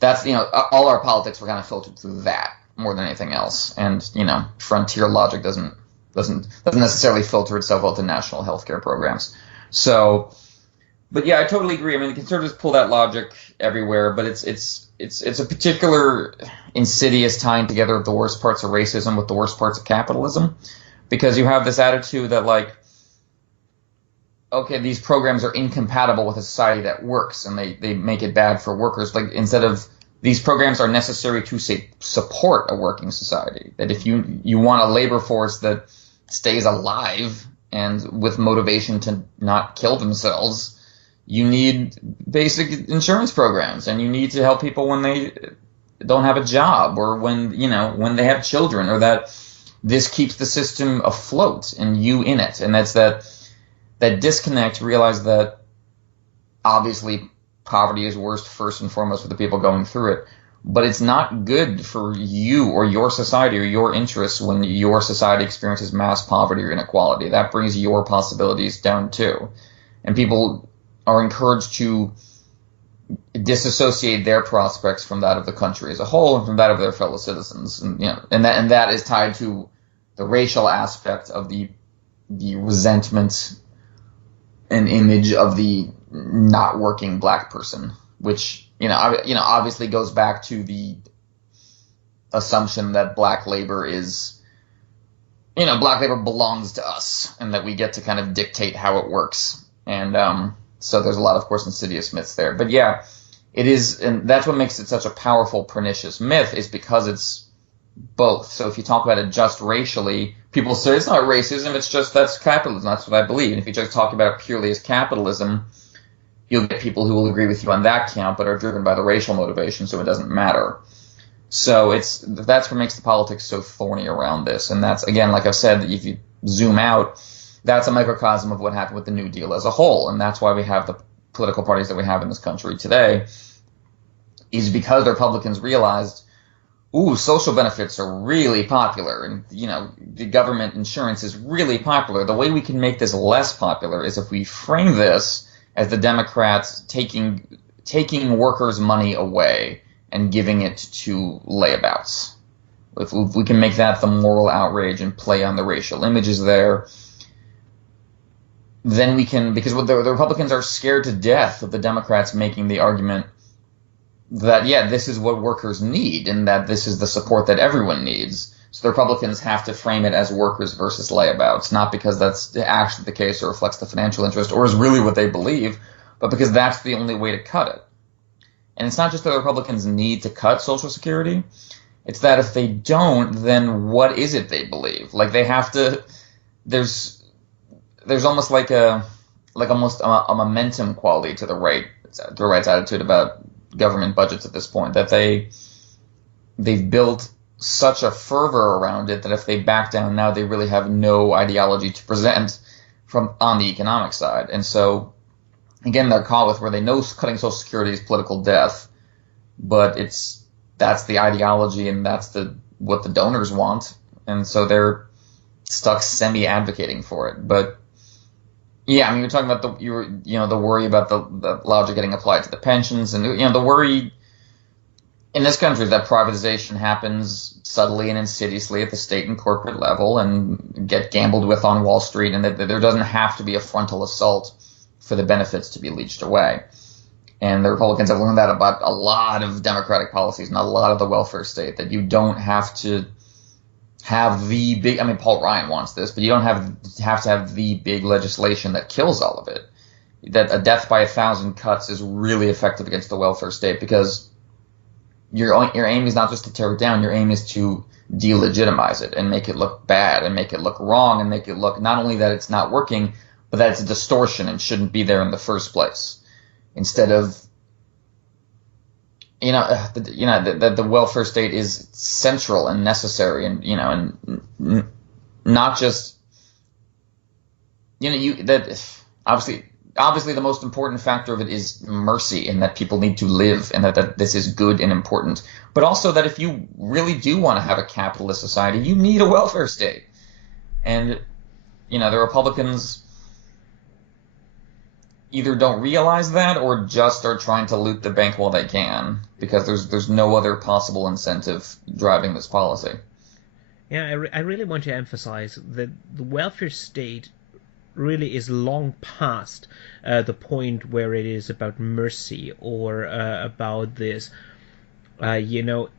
That's all our politics were kind of filtered through that more than anything else, and frontier logic doesn't necessarily filter itself out to national healthcare programs. So. But yeah, I totally agree. I mean, the conservatives pull that logic everywhere, but it's a particular insidious tying together of the worst parts of racism with the worst parts of capitalism, because you have this attitude that like, okay, these programs are incompatible with a society that works, and they make it bad for workers. Like instead of these programs are necessary to say support a working society. That if you want a labor force that stays alive and with motivation to not kill themselves, you need basic insurance programs, and you need to help people when they don't have a job, or when they have children, or that this keeps the system afloat and you in it. And that's that disconnect. Realize that obviously poverty is worst first and foremost for the people going through it, but it's not good for you or your society or your interests when your society experiences mass poverty or inequality. That brings your possibilities down too, and people are encouraged to disassociate their prospects from that of the country as a whole and from that of their fellow citizens, and that is tied to the racial aspect of the resentment and image of the not working black person, which obviously goes back to the assumption that black labor belongs to us and that we get to kind of dictate how it works, and so there's a lot, of course, insidious myths there. But yeah, it is, and that's what makes it such a powerful, pernicious myth, is because it's both. So if you talk about it just racially, people say it's not racism, it's just that's capitalism. That's what I believe. And if you just talk about it purely as capitalism, you'll get people who will agree with you on that count, but are driven by the racial motivation, so it doesn't matter. So that's what makes the politics so thorny around this. And that's, again, like I've said, if you zoom out, that's a microcosm of what happened with the New Deal as a whole. And that's why we have the political parties that we have in this country today, is because the Republicans realized, social benefits are really popular, and the government insurance is really popular. The way we can make this less popular is if we frame this as the Democrats taking workers' money away and giving it to layabouts. If we can make that the moral outrage and play on the racial images there, then we can, because the Republicans are scared to death of the Democrats making the argument that, yeah, this is what workers need and that this is the support that everyone needs. So the Republicans have to frame it as workers versus layabouts, not because that's actually the case or reflects the financial interest or is really what they believe, but because that's the only way to cut it. And it's not just that the Republicans need to cut Social Security. It's that if they don't, then what is it they believe? Like they have to, there's almost like almost a momentum quality to the right's attitude about government budgets at this point, that they've built such a fervor around it that if they back down now, they really have no ideology to present on the economic side. And so again, they're caught with where they know cutting Social Security is political death, but that's the ideology and that's what the donors want, and so they're stuck semi-advocating for it. But yeah, I mean, you're talking about the worry about the logic getting applied to the pensions, and the worry in this country is that privatization happens subtly and insidiously at the state and corporate level and get gambled with on Wall Street, and that there doesn't have to be a frontal assault for the benefits to be leached away. And the Republicans have learned that about a lot of Democratic policies and a lot of the welfare state, that you don't have to have the big, I mean, Paul Ryan wants this, but you don't have to have the big legislation that kills all of it. That a death by 1,000 cuts is really effective against the welfare state, because your aim is not just to tear it down, your aim is to delegitimize it and make it look bad and make it look wrong and make it look not only that it's not working, but that it's a distortion and shouldn't be there in the first place. Instead of, that the welfare state is central and necessary, and not just, that obviously obviously the most important factor of it is mercy and that people need to live and that this is good and important. But also that if you really do want to have a capitalist society, you need a welfare state. And, the Republicans either don't realize that or just are trying to loot the bank while they can because there's no other possible incentive driving this policy. Yeah, I really want to emphasize that the welfare state really is long past the point where it is about mercy or about this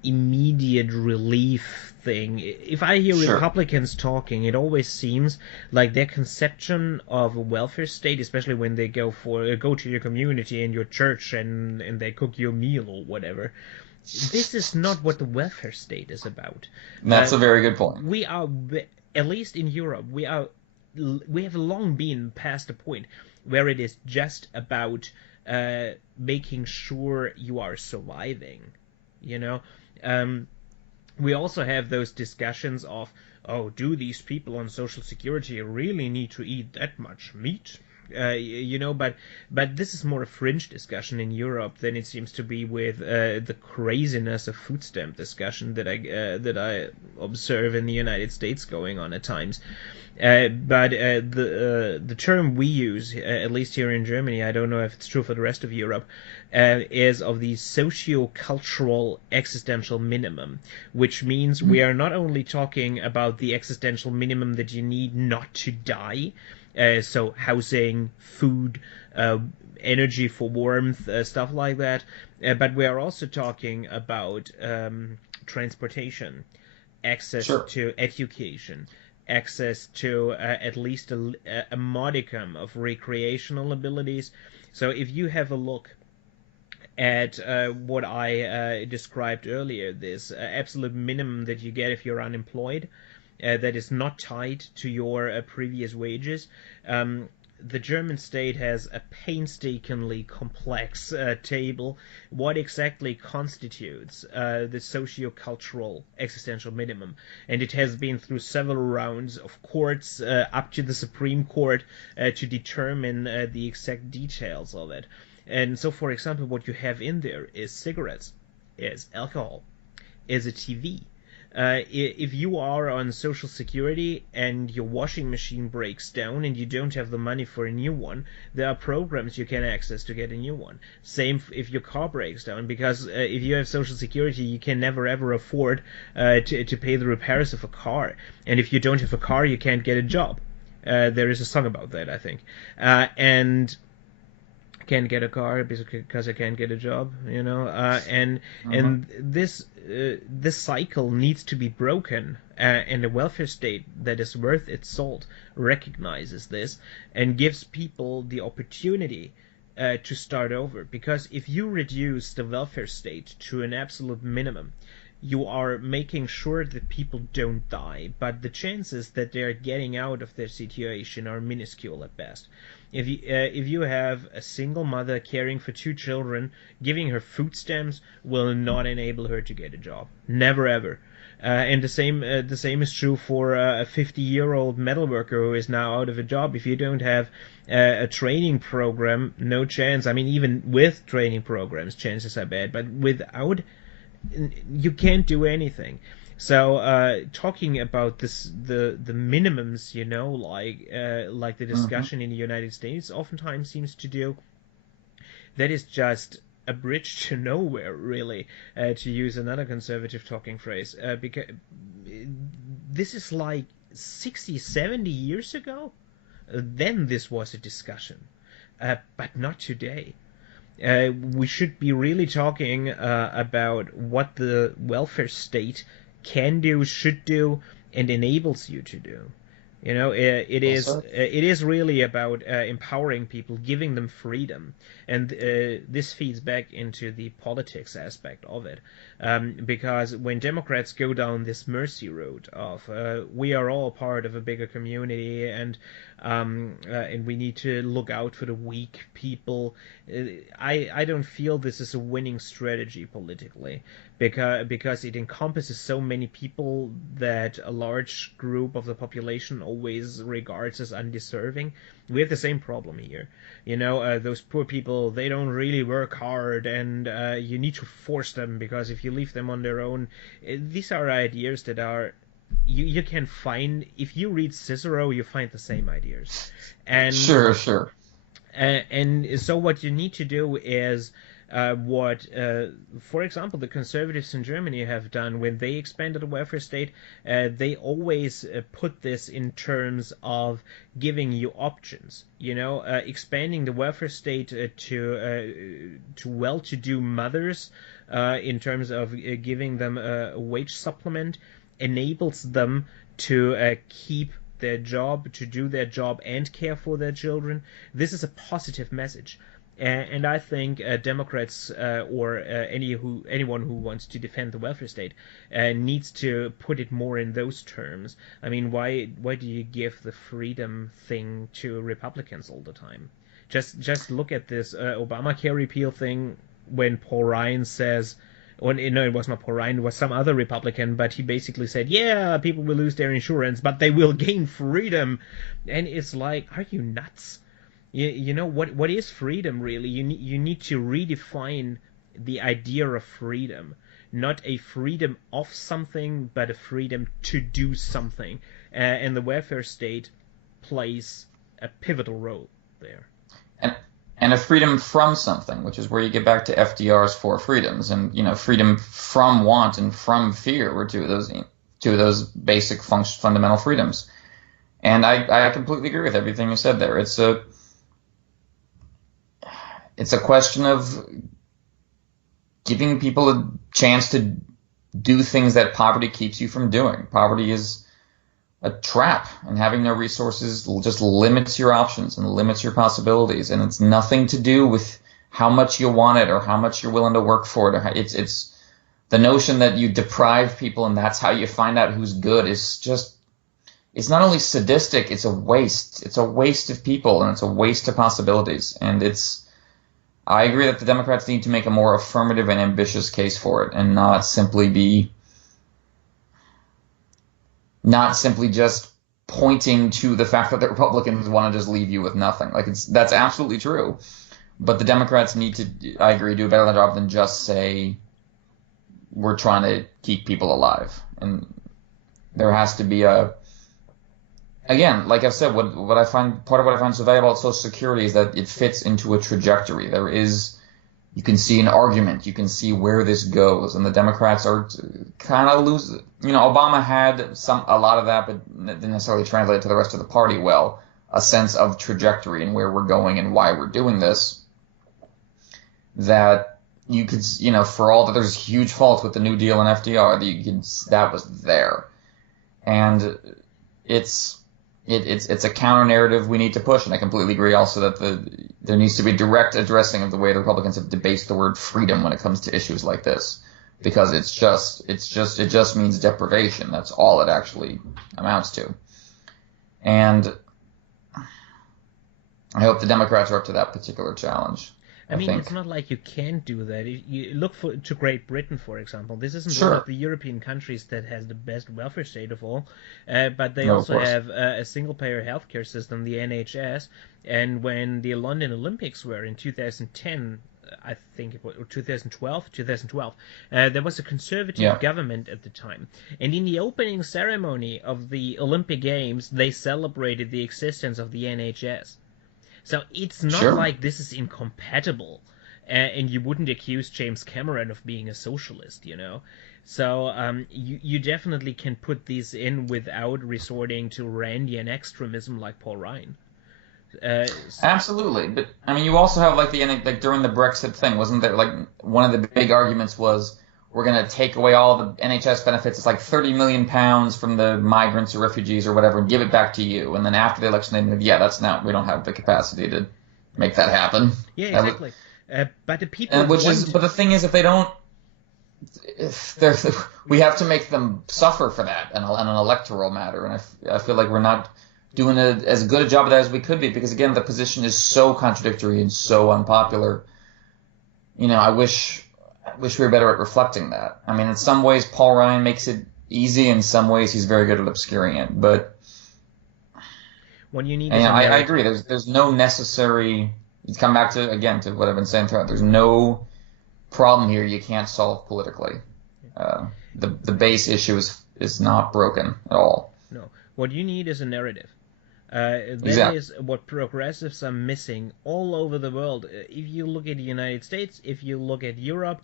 immediate relief thing. If I hear Sure. Republicans talking, it always seems like their conception of a welfare state, especially when they go to your community and your church and they cook you a meal or whatever. This is not what the welfare state is about. That's a very good point. We are, at least in Europe, we have long been past the point where it is just about making sure you are surviving. You know, we also have those discussions of, oh, do these people on Social Security really need to eat that much meat? But this is more a fringe discussion in Europe than it seems to be with the craziness of food stamp discussion that I observe in the United States going on at times. But the term we use, at least here in Germany, I don't know if it's true for the rest of Europe, is of the socio-cultural existential minimum, which means we are not only talking about the existential minimum that you need not to die, so housing, food, energy for warmth, stuff like that, but we are also talking about transportation, access Sure. to education, access to at least a modicum of recreational abilities. So if you have a look at what I described earlier, this absolute minimum that you get if you're unemployed, that is not tied to your previous wages. The German state has a painstakingly complex table. What exactly constitutes the socio-cultural existential minimum? And it has been through several rounds of courts up to the Supreme Court to determine the exact details of it. And so, for example, what you have in there is cigarettes, is alcohol, is a TV. If you are on Social Security and your washing machine breaks down and you don't have the money for a new one, there are programs you can access to get a new one. Same if your car breaks down, because if you have Social Security, you can never ever afford to pay the repairs of a car. And if you don't have a car, you can't get a job. There is a song about that, I think. And can't get a car because I can't get a job, and this cycle needs to be broken, and a welfare state that is worth its salt recognizes this and gives people the opportunity to start over. Because if you reduce the welfare state to an absolute minimum, you are making sure that people don't die, but the chances that they're getting out of their situation are minuscule at best. If you have a single mother caring for two children, giving her food stamps will not enable her to get a job. Never ever. And the same is true for a 50-year-old metal worker who is now out of a job. If you don't have a training program, no chance. I mean, even with training programs, chances are bad. But without, you can't do anything. So talking about the minimums, like the discussion in the United States oftentimes seems to do, that is just a bridge to nowhere, really, to use another conservative talking phrase, because this is like 60, 70 years ago. Then this was a discussion, but not today. We should be really talking about what the welfare state can do, should do, and enables you to do. It is really about empowering people, giving them freedom, and this feeds back into the politics aspect of it, because when Democrats go down this mercy road of we are all part of a bigger community and we need to look out for the weak people, I don't feel this is a winning strategy politically, because it encompasses so many people that a large group of the population always regards as undeserving. We have the same problem here. Those poor people, they don't really work hard, and you need to force them, because if you leave them on their own, these are ideas that are you can find. If you read Cicero, you find the same ideas. And Sure. and so what you need to do is for example, the conservatives in Germany have done when they expanded the welfare state. They always put this in terms of giving you options. Expanding the welfare state to well-to-do mothers, in terms of giving them a wage supplement, enables them to keep their job, to do their job and care for their children. This is a positive message. And I think Democrats, or anyone who wants to defend the welfare state, needs to put it more in those terms. I mean, why do you give the freedom thing to Republicans all the time? Just look at this Obamacare repeal thing, when Paul Ryan says, no, it was not Paul Ryan, it was some other Republican, but he basically said, yeah, people will lose their insurance, but they will gain freedom. And it's like, are you nuts? What is freedom really? You need to redefine the idea of freedom. Not a freedom of something, but a freedom to do something. And the welfare state plays a pivotal role there. And a freedom from something, which is where you get back to FDR's four freedoms. And, freedom from want and from fear were two of those basic fundamental freedoms. And I completely agree with everything you said there. It's a question of giving people a chance to do things that poverty keeps you from doing. Poverty is a trap, and having no resources just limits your options and limits your possibilities. And it's nothing to do with how much you want it or how much you're willing to work for it. It's the notion that you deprive people and that's how you find out who's good is just, it's not only sadistic, it's a waste. It's a waste of people, and it's a waste of possibilities. And I agree that the Democrats need to make a more affirmative and ambitious case for it, and not simply just pointing to the fact that the Republicans want to just leave you with nothing. That's absolutely true. But the Democrats need to, I agree, do a better job than just say, we're trying to keep people alive. And there has to be again, like I've said, part of what I find so valuable about Social Security is that it fits into a trajectory. You can see an argument, you can see where this goes, and the Democrats are kind of losing. Obama had a lot of that, but didn't necessarily translate to the rest of the party well. A sense of trajectory and where we're going and why we're doing this. That you could, for all that there's huge faults with the New Deal and FDR, that was there, and it's a counter narrative we need to push, and I completely agree also that there needs to be direct addressing of the way the Republicans have debased the word freedom when it comes to issues like this, because it just means deprivation. That's all it actually amounts to, and I hope the Democrats are up to that particular challenge. I mean, it's not like you can't do that. You look to Great Britain, for example. This isn't Sure. one of the European countries that has the best welfare state of all, but they also have a single-payer healthcare system, the NHS. And when the London Olympics were in 2010, I think it was 2012, there was a conservative government at the time. And in the opening ceremony of the Olympic Games, they celebrated the existence of the NHS. So it's not like this is incompatible, and you wouldn't accuse James Cameron of being a socialist, So you definitely can put these in without resorting to Randian extremism like Paul Ryan. Absolutely, but I mean, you also have during the Brexit thing, wasn't there one of the big arguments was, we're going to take away all the NHS benefits. It's like £30 million from the migrants or refugees or whatever, and give it back to you. And then after the election, they we don't have the capacity to make that happen. Yeah, exactly. But the people. But the thing is, if they don't, we have to make them suffer for that on an electoral matter. And I feel like we're not doing as good a job of that as we could be, because again, the position is so contradictory and so unpopular. I wish. wish we were better at reflecting that. I mean, in some ways, Paul Ryan makes it easy. In some ways, he's very good at obscuring it. But what you need and, is I agree. There's no necessary. It's come back to again to what I've been saying throughout. There's no problem here you can't solve politically. The base issue is not broken at all. No, what you need is a narrative. That Exactly. is what progressives are missing all over the world. If you look at the United States, if you look at Europe,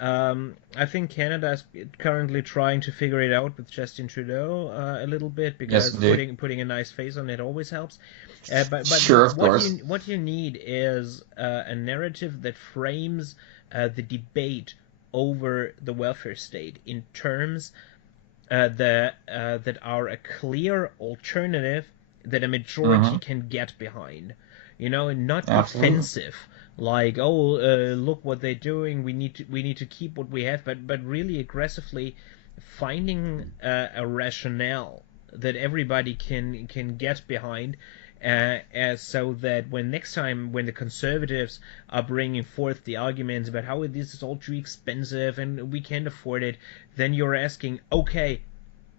I think Canada is currently trying to figure it out with Justin Trudeau a little bit, because Yes, putting a nice face on it always helps. But sure, of course. What you need is a narrative that frames the debate over the welfare state in terms that are a clear alternative that a majority can get behind, and not Absolutely. defensive, like, look what they're doing, we need to keep what we have, but really aggressively finding a rationale that everybody can get behind, as so that when the conservatives are bringing forth the arguments about how this is all too expensive and we can't afford it, then you're asking, okay,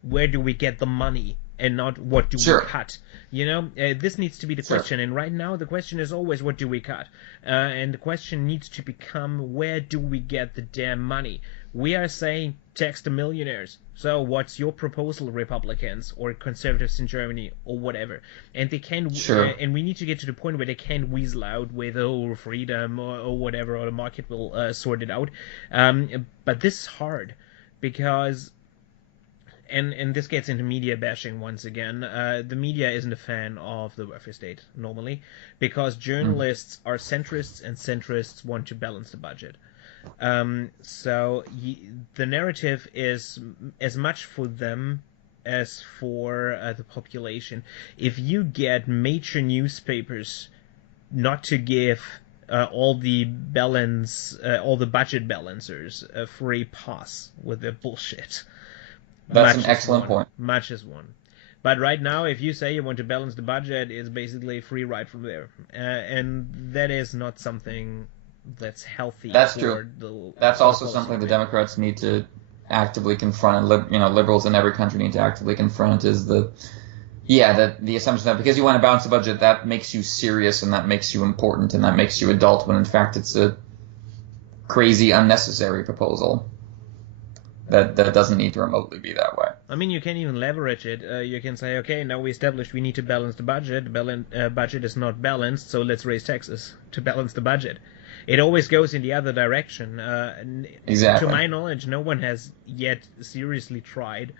where do we get the money, and not what do we cut? This needs to be the question, and right now the question is always, what do we cut? And the question needs to become, where do we get the damn money? We are saying tax the millionaires. So what's your proposal, Republicans or conservatives in Germany or whatever? And they can, and we need to get to the point where they can't weasel out with freedom or whatever, or the market will sort it out. But this is hard, because. And this gets into media bashing once again. The media isn't a fan of the welfare state normally, because journalists are centrists, and centrists want to balance the budget. So the narrative is as much for them as for the population. If you get major newspapers not to give all the budget balancers a free pass with their bullshit. That's an excellent point. Much is one. But right now, if you say you want to balance the budget, it's basically a free ride from there. And that is not something that's healthy. That's true. That's also something the Democrats need to actively confront, and liberals in every country need to actively confront, is the assumption that because you want to balance the budget, that makes you serious, and that makes you important, and that makes you adult, when in fact it's a crazy, unnecessary proposal. That doesn't need to remotely be that way. I mean, you can even leverage it. You can say, okay, now we established we need to balance the budget. Budget is not balanced, so let's raise taxes to balance the budget. It always goes in the other direction. Exactly. To my knowledge, no one has yet seriously tried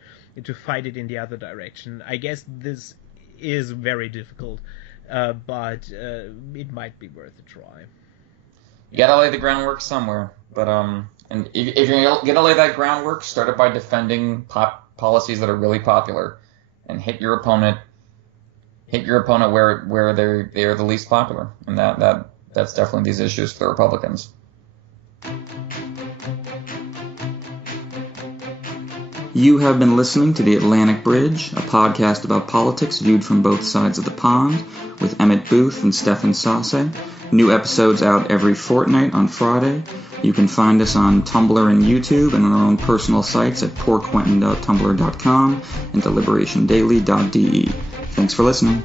to fight it in the other direction. I guess this is very difficult, but it might be worth a try. You gotta lay the groundwork somewhere, but and if you're gonna lay that groundwork, start it by defending policies that are really popular, and hit your opponent where they're the least popular, and that's definitely these issues for the Republicans. You have been listening to The Atlantic Bridge, a podcast about politics viewed from both sides of the pond, with Emmett Booth and Stefan Sauce. New episodes out every fortnight on Friday. You can find us on Tumblr and YouTube, and on our own personal sites at poorquentin.tumblr.com and deliberationdaily.de. Thanks for listening.